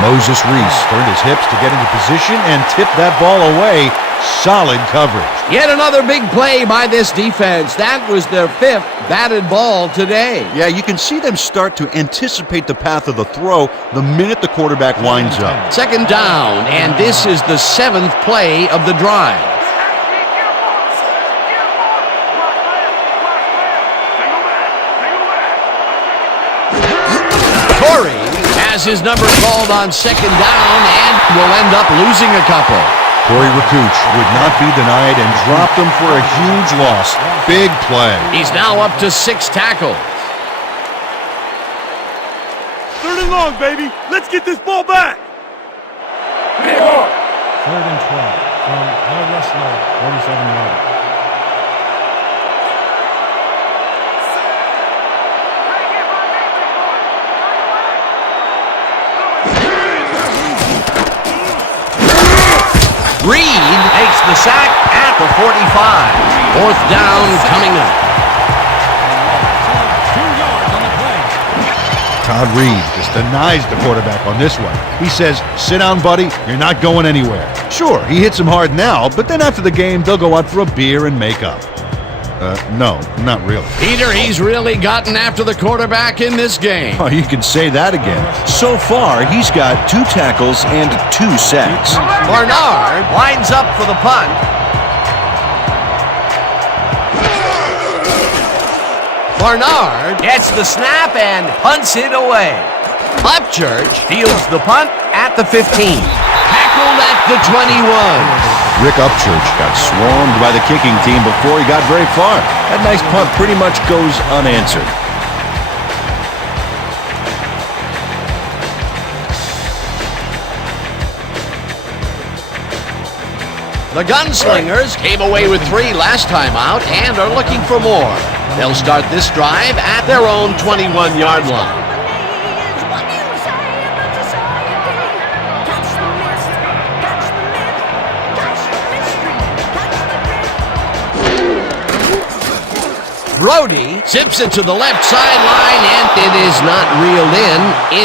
Moses Reese turned his hips to get into position and tipped that ball away. Solid coverage. Yet another big play by this defense. That was their 5th batted ball today. Yeah, you can see them start to anticipate the path of the throw the minute the quarterback lines up. Second down, and this is the 7th play of the drive. Corey has his number called on second down and will end up losing a couple. Corey Rakuch would not be denied and dropped him for a huge loss. Big play. He's now up to 6 tackles. 3rd and long, baby. Let's get this ball back. 3rd and 12 from the Rustlers, 47 yards. Reed makes the sack at the 45. 4th down coming up. 2 yards on the play. Todd Reed just denies the quarterback on this one. He says, "Sit down, buddy. You're not going anywhere." Sure, he hits him hard now, but then after the game, they'll go out for a beer and make up. No, not really. Peter, he's really gotten after the quarterback in this game. Oh, you can say that again. So far, he's got 2 tackles and 2 sacks. Barnard lines up for the punt. Barnard gets the snap and punts it away. Upchurch fields the punt at the 15. Tackled at the 21. Rick Upchurch got swarmed by the kicking team before he got very far. That nice punt pretty much goes unanswered. The Gunslingers came away with 3 last time out and are looking for more. They'll start this drive at their own 21-yard line. What do you say about society? Catch the mist, catch the myth, catch the mystery, catch the Brody zips it to the left sideline, and it is not reeled in.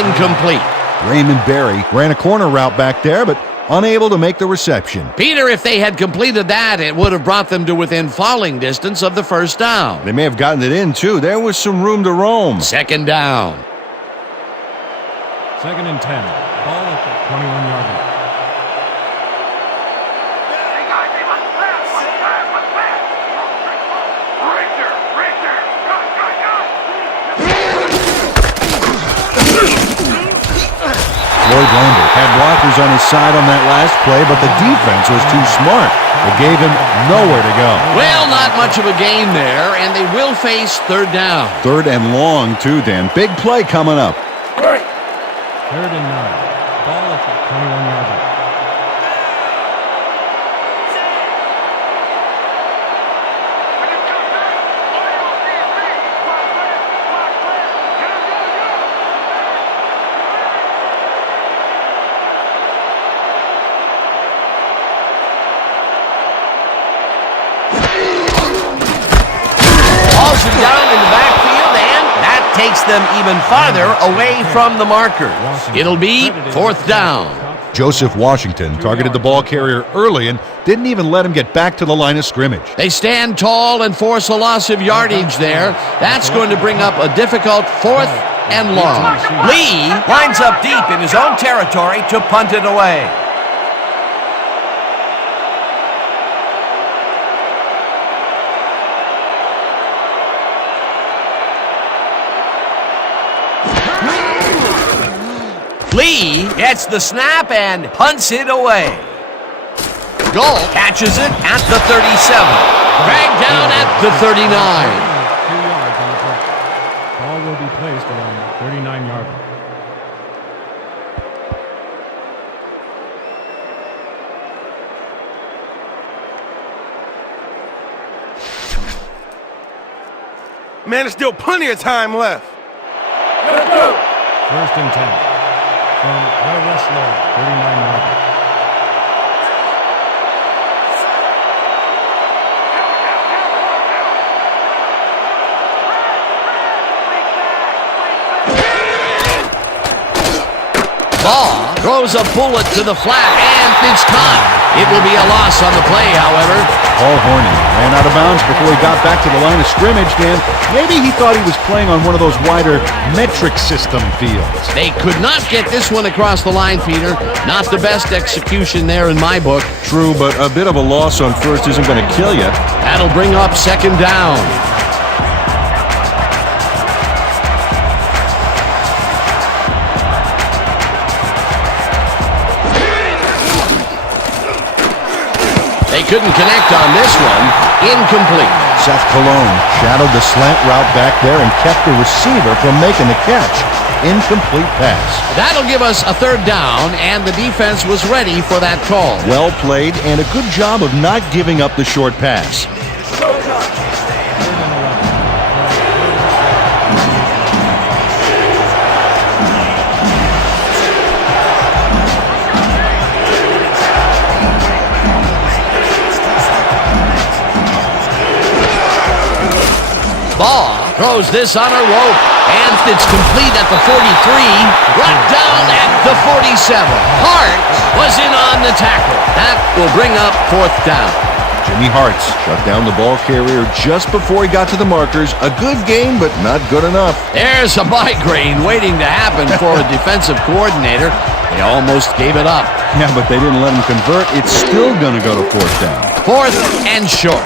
Incomplete. Raymond Berry ran a corner route back there, but unable to make the reception. Peter, if they had completed that, it would have brought them to within falling distance of the first down. They may have gotten it in, too. There was some room to roam. Second down. 2nd and 10. Ball at the 21-yard line. Lloyd Lambert had blockers on his side on that last play, but the defense was too smart. It gave him nowhere to go. Well, not much of a gain there, and they will face 3rd down. 3rd and long, too, Dan. Big play coming up. 3rd and 9. Ball at the 21-yard line. Down in the backfield, and that takes them even farther away from the marker. It'll be 4th down. Joseph Washington targeted the ball carrier early and didn't even let him get back to the line of scrimmage. They stand tall and force a loss of yardage there. That's going to bring up a difficult 4th and long. Lee lines up deep in his own territory to punt it away. Lee gets the snap and punts it away. Gull catches it at the 37. Dragged down at the 39. 2 yards on the play. Ball will be placed around the 39-yard line. Man, there's still plenty of time left. First and 10 from the Rustlers, 39-yard line. Ball throws a bullet to the flat, and it's caught. It will be a loss on the play, however. Paul Hornung ran out of bounds before he got back to the line of scrimmage, Dan. Maybe he thought he was playing on one of those wider metric system fields. They could not get this one across the line, Peter. Not the best execution there in my book. True, but a bit of a loss on first isn't going to kill you. That'll bring up second down. They couldn't connect on this one. Incomplete. Seth Cologne shadowed the slant route back there and kept the receiver from making the catch. Incomplete pass. That'll give us a third down, and the defense was ready for that call. Well played, and a good job of not giving up the short pass. Ball throws this on a rope, and it's complete at the 43, brought down at the 47. Hart was in on the tackle. That will bring up fourth down. Jimmy Hartz shut down the ball carrier just before he got to the markers. A good game, but not good enough. There's a migraine waiting to happen for a defensive coordinator. They almost gave it up. Yeah, but they didn't let him convert. It's still going to go to fourth down. Fourth and short.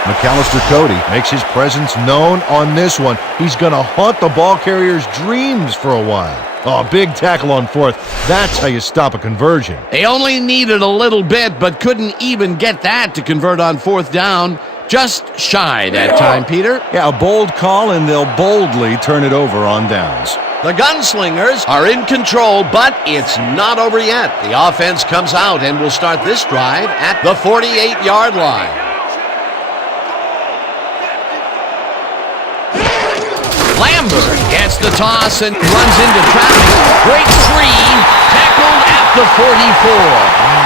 McAllister Cody makes his presence known on this one. He's going to haunt the ball carrier's dreams for a while. Oh, big tackle on fourth. That's how you stop a conversion. They only needed a little bit, but couldn't even get that to convert on fourth down. Just shy that time, Peter. Yeah, a bold call, and they'll boldly turn it over on downs. The Gunslingers are in control, but it's not over yet. The offense comes out and will start this drive at the 48-yard line. Lambert gets the toss and runs into traffic. Breaks free, tackled at the 44.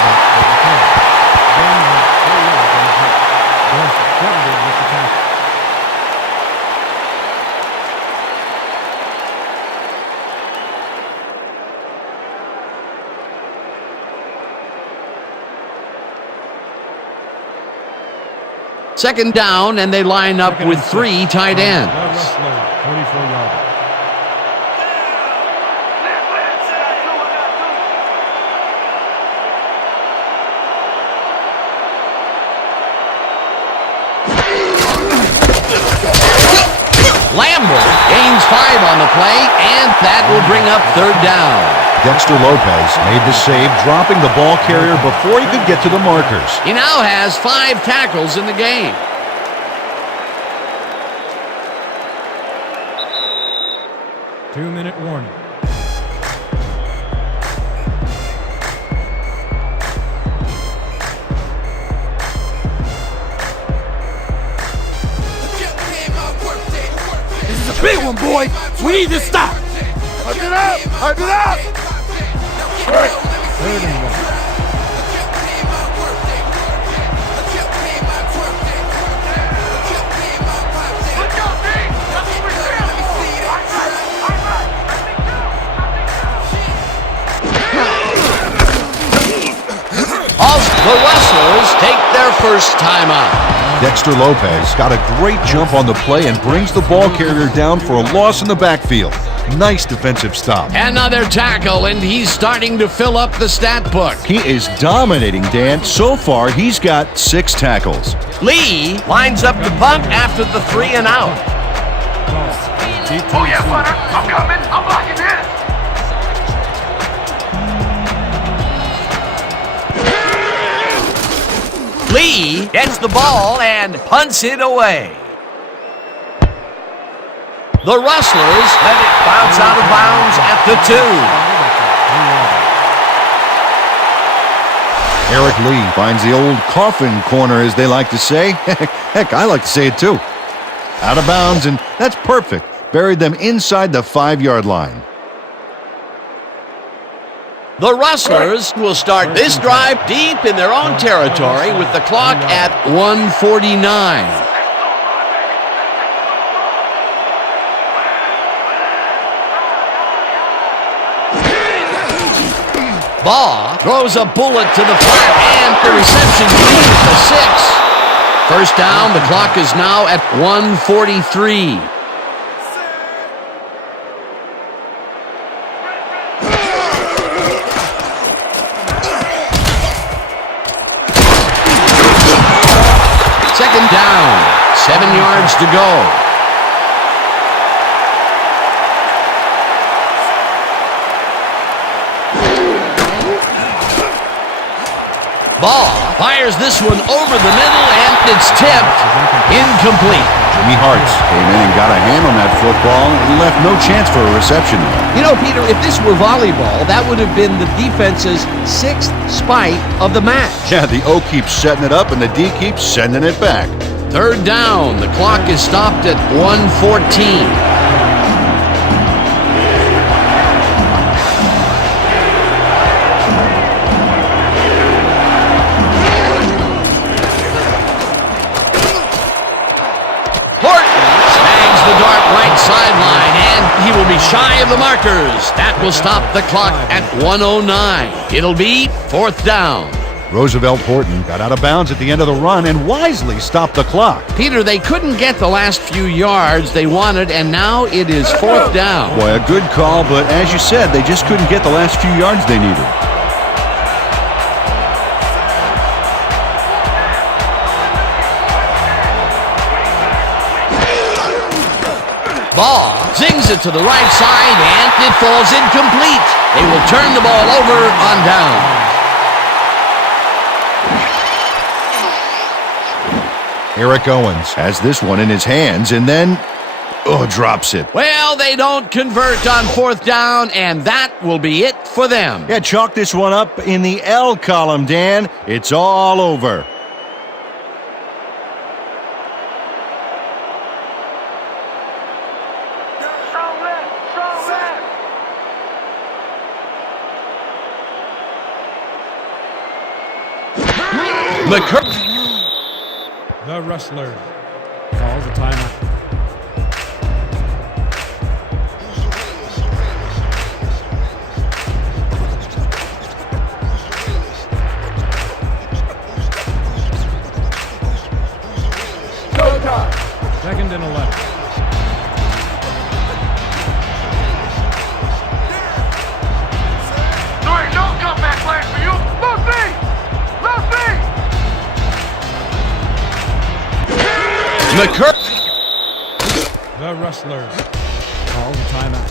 Second down, and they line up with three tight ends. 44-yard line. Lambert gains 5 on the play, and that will bring up third down. Dexter Lopez made the save, dropping the ball carrier before he could get to the markers. He now has 5 tackles in the game. Two-minute warning. This is a big one, boy. We need to stop. Hype it up. Hype it up. Third and 1. The Rustlers take their first time out. Dexter Lopez got a great jump on the play and brings the ball carrier down for a loss in the backfield. Nice defensive stop. Another tackle, and he's starting to fill up the stat book. He is dominating, Dan. So far, he's got 6 tackles. Lee lines up the punt after the 3 and out. Oh, yeah, Hunter. I'm coming. I'm blocking this. Lee gets the ball and punts it away. The Rustlers let it bounce out of bounds at the 2. Eric Lee finds the old coffin corner, as they like to say. Heck, I like to say it too. Out of bounds, and that's perfect. Buried them inside the 5-yard line. The Rustlers will start this drive deep in their own territory with the clock at 1:49. Baugh throws a bullet to the flat, and the reception complete for 6. First down, the clock is now at 1:43. Second down, 7 yards to go. Baugh fires this one over the middle, and it's tipped. Incomplete. Jimmy Hartz came in and got a hand on that football and left no chance for a reception. You know, Peter, if this were volleyball, that would have been the defense's 6th spike of the match. Yeah, the O keeps setting it up and the D keeps sending it back. Third down, the clock is stopped at 1:14. Sideline, and he will be shy of the markers. That will stop the clock at 1:09. It'll be 4th down. Roosevelt Horton got out of bounds at the end of the run and wisely stopped the clock. Peter, they couldn't get the last few yards they wanted, and now it is 4th down. Boy, a good call, but as you said, they just couldn't get the last few yards they needed. Baugh zings it to the right side, and it falls incomplete. They will turn the ball over on down. Eric Owens has this one in his hands and then, drops it. Well, they don't convert on 4th down, and that will be it for them. Yeah, chalk this one up in the L column, Dan. It's all over. The Rustlers calls a timeout. Second and 11. There ain't no comeback plan for you. Left me! The Rustlers calls a timeout.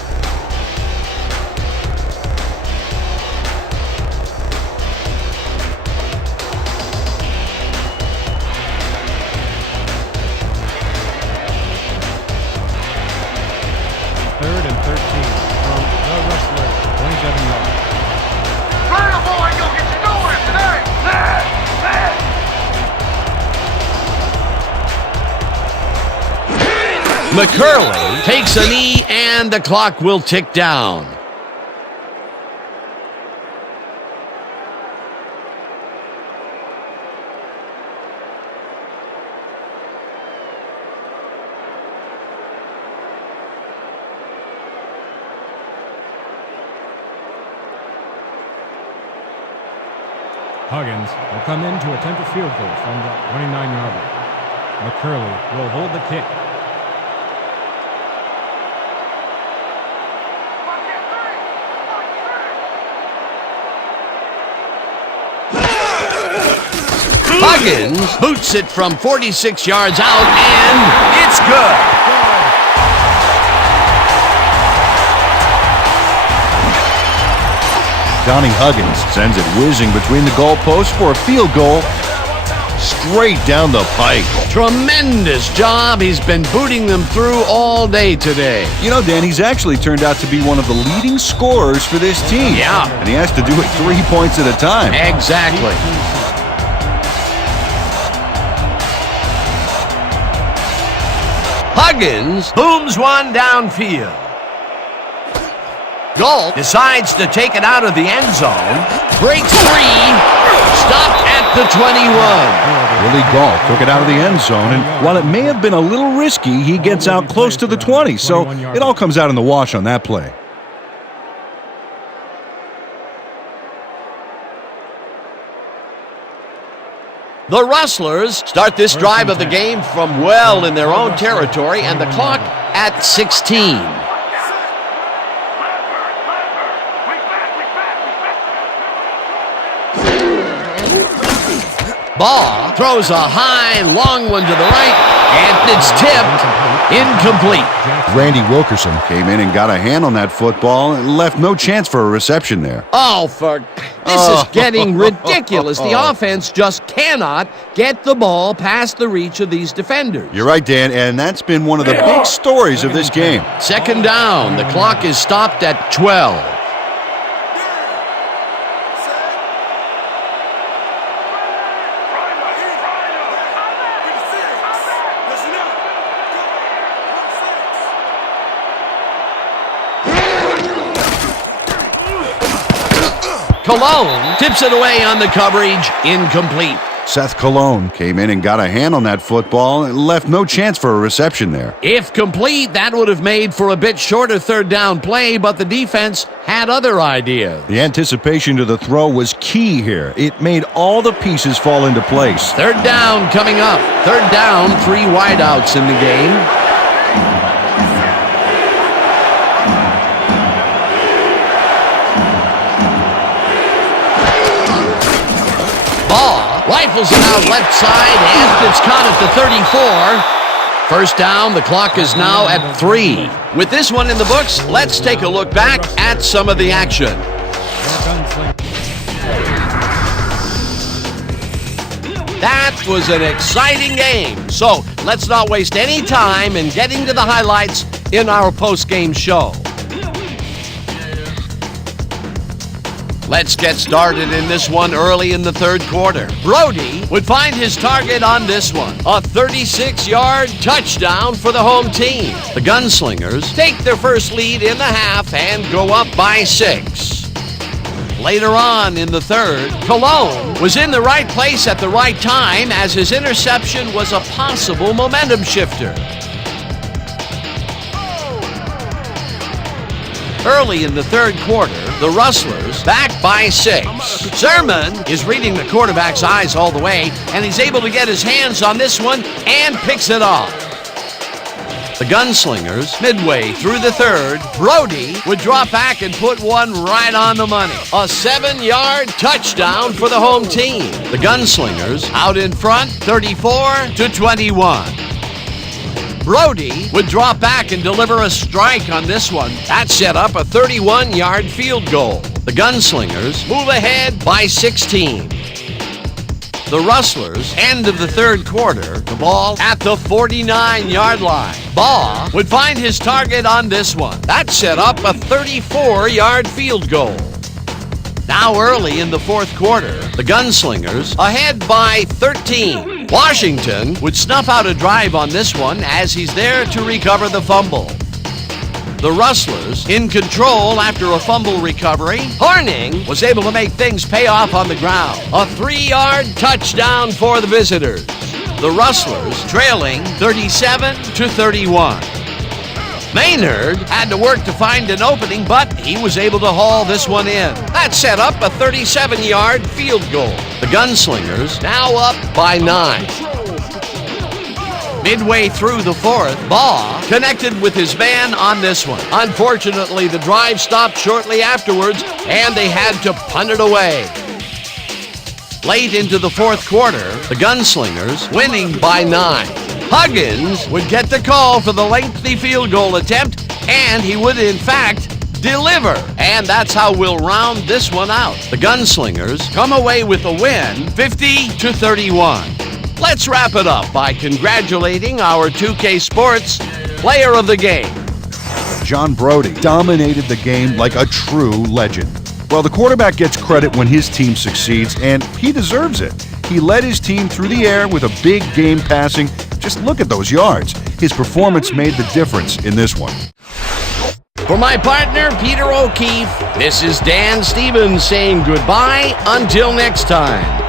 Third and 13 from the Rustlers, 27 yards. Run the ball ain't gonna get you nowhere today! McCurley takes a knee, and the clock will tick down. Huggins will come in to attempt a field goal from the 29-yard line. McCurley will hold the kick. Huggins boots it from 46 yards out, and it's good. Johnny Huggins sends it whizzing between the goalposts for a field goal straight down the pike. Tremendous job. He's been booting them through all day today. You know, Dan, he's actually turned out to be one of the leading scorers for this team. Yeah. And he has to do it 3 points at a time. Exactly. Huggins booms one downfield. Galt decides to take it out of the end zone. Breaks free. Stopped at the 21. Willie Galt took it out of the end zone, and while it may have been a little risky, he gets out close to the 20, so it all comes out in the wash on that play. The Rustlers start this drive of the game from well in their own territory, and the clock at 16. Baugh throws a high, long one to the right, and it's tipped. Incomplete. Randy Wilkerson came in and got a hand on that football and left no chance for a reception there. Oh, this is getting ridiculous. The offense just cannot get the ball past the reach of these defenders. You're right, Dan, and that's been one of the big stories of this game. Second down. The clock is stopped at 12. Cologne tips it away on the coverage. Incomplete. Seth Cologne came in and got a hand on that football and left no chance for a reception there. If complete, that would have made for a bit shorter third down play, but the defense had other ideas. The anticipation to the throw was key here. It made all the pieces fall into place. Third down coming up. Third down, 3 wideouts in the game. Baugh rifles it out left side, and it's caught at the 34. First down, the clock is now at 3. With this one in the books, let's take a look back at some of the action. That was an exciting game. So let's not waste any time in getting to the highlights in our post-game show. Let's get started in this one early in the third quarter. Brody would find his target on this one. A 36-yard touchdown for the home team. The Gunslingers take their first lead in the half and go up by 6. Later on in the third, Cologne was in the right place at the right time as his interception was a possible momentum shifter. Early in the third quarter, the Rustlers back by 6. Sermon is reading the quarterback's eyes all the way, and he's able to get his hands on this one and picks it off. The Gunslingers, midway through the third, Brody would drop back and put one right on the money. A 7-yard touchdown for the home team. The Gunslingers out in front, 34-21. Brody would drop back and deliver a strike on this one. That set up a 31-yard field goal. The Gunslingers move ahead by 16. The Rustlers, end of the third quarter, the ball at the 49-yard line. Baugh would find his target on this one. That set up a 34-yard field goal. Now early in the fourth quarter, the Gunslingers ahead by 13. Washington would snuff out a drive on this one as he's there to recover the fumble. The Rustlers in control after a fumble recovery. Horning was able to make things pay off on the ground. A 3-yard touchdown for the visitors. The Rustlers trailing 37-31. Maynard had to work to find an opening, but he was able to haul this one in. That set up a 37-yard field goal. The Gunslingers now up by 9. Midway through the fourth, Baugh connected with his man on this one. Unfortunately, the drive stopped shortly afterwards, and they had to punt it away. Late into the fourth quarter, the Gunslingers winning by 9. Huggins would get the call for the lengthy field goal attempt, and he would in fact deliver. And that's how we'll round this one out. The Gunslingers come away with a win, 50-31. Let's wrap it up by congratulating our 2K Sports Player of the Game. John Brody dominated the game like a true legend. Well, the quarterback gets credit when his team succeeds, and he deserves it. He led his team through the air with a big game passing. Just look at those yards. His performance made the difference in this one. For my partner, Peter O'Keefe, this is Dan Stevens saying goodbye until next time.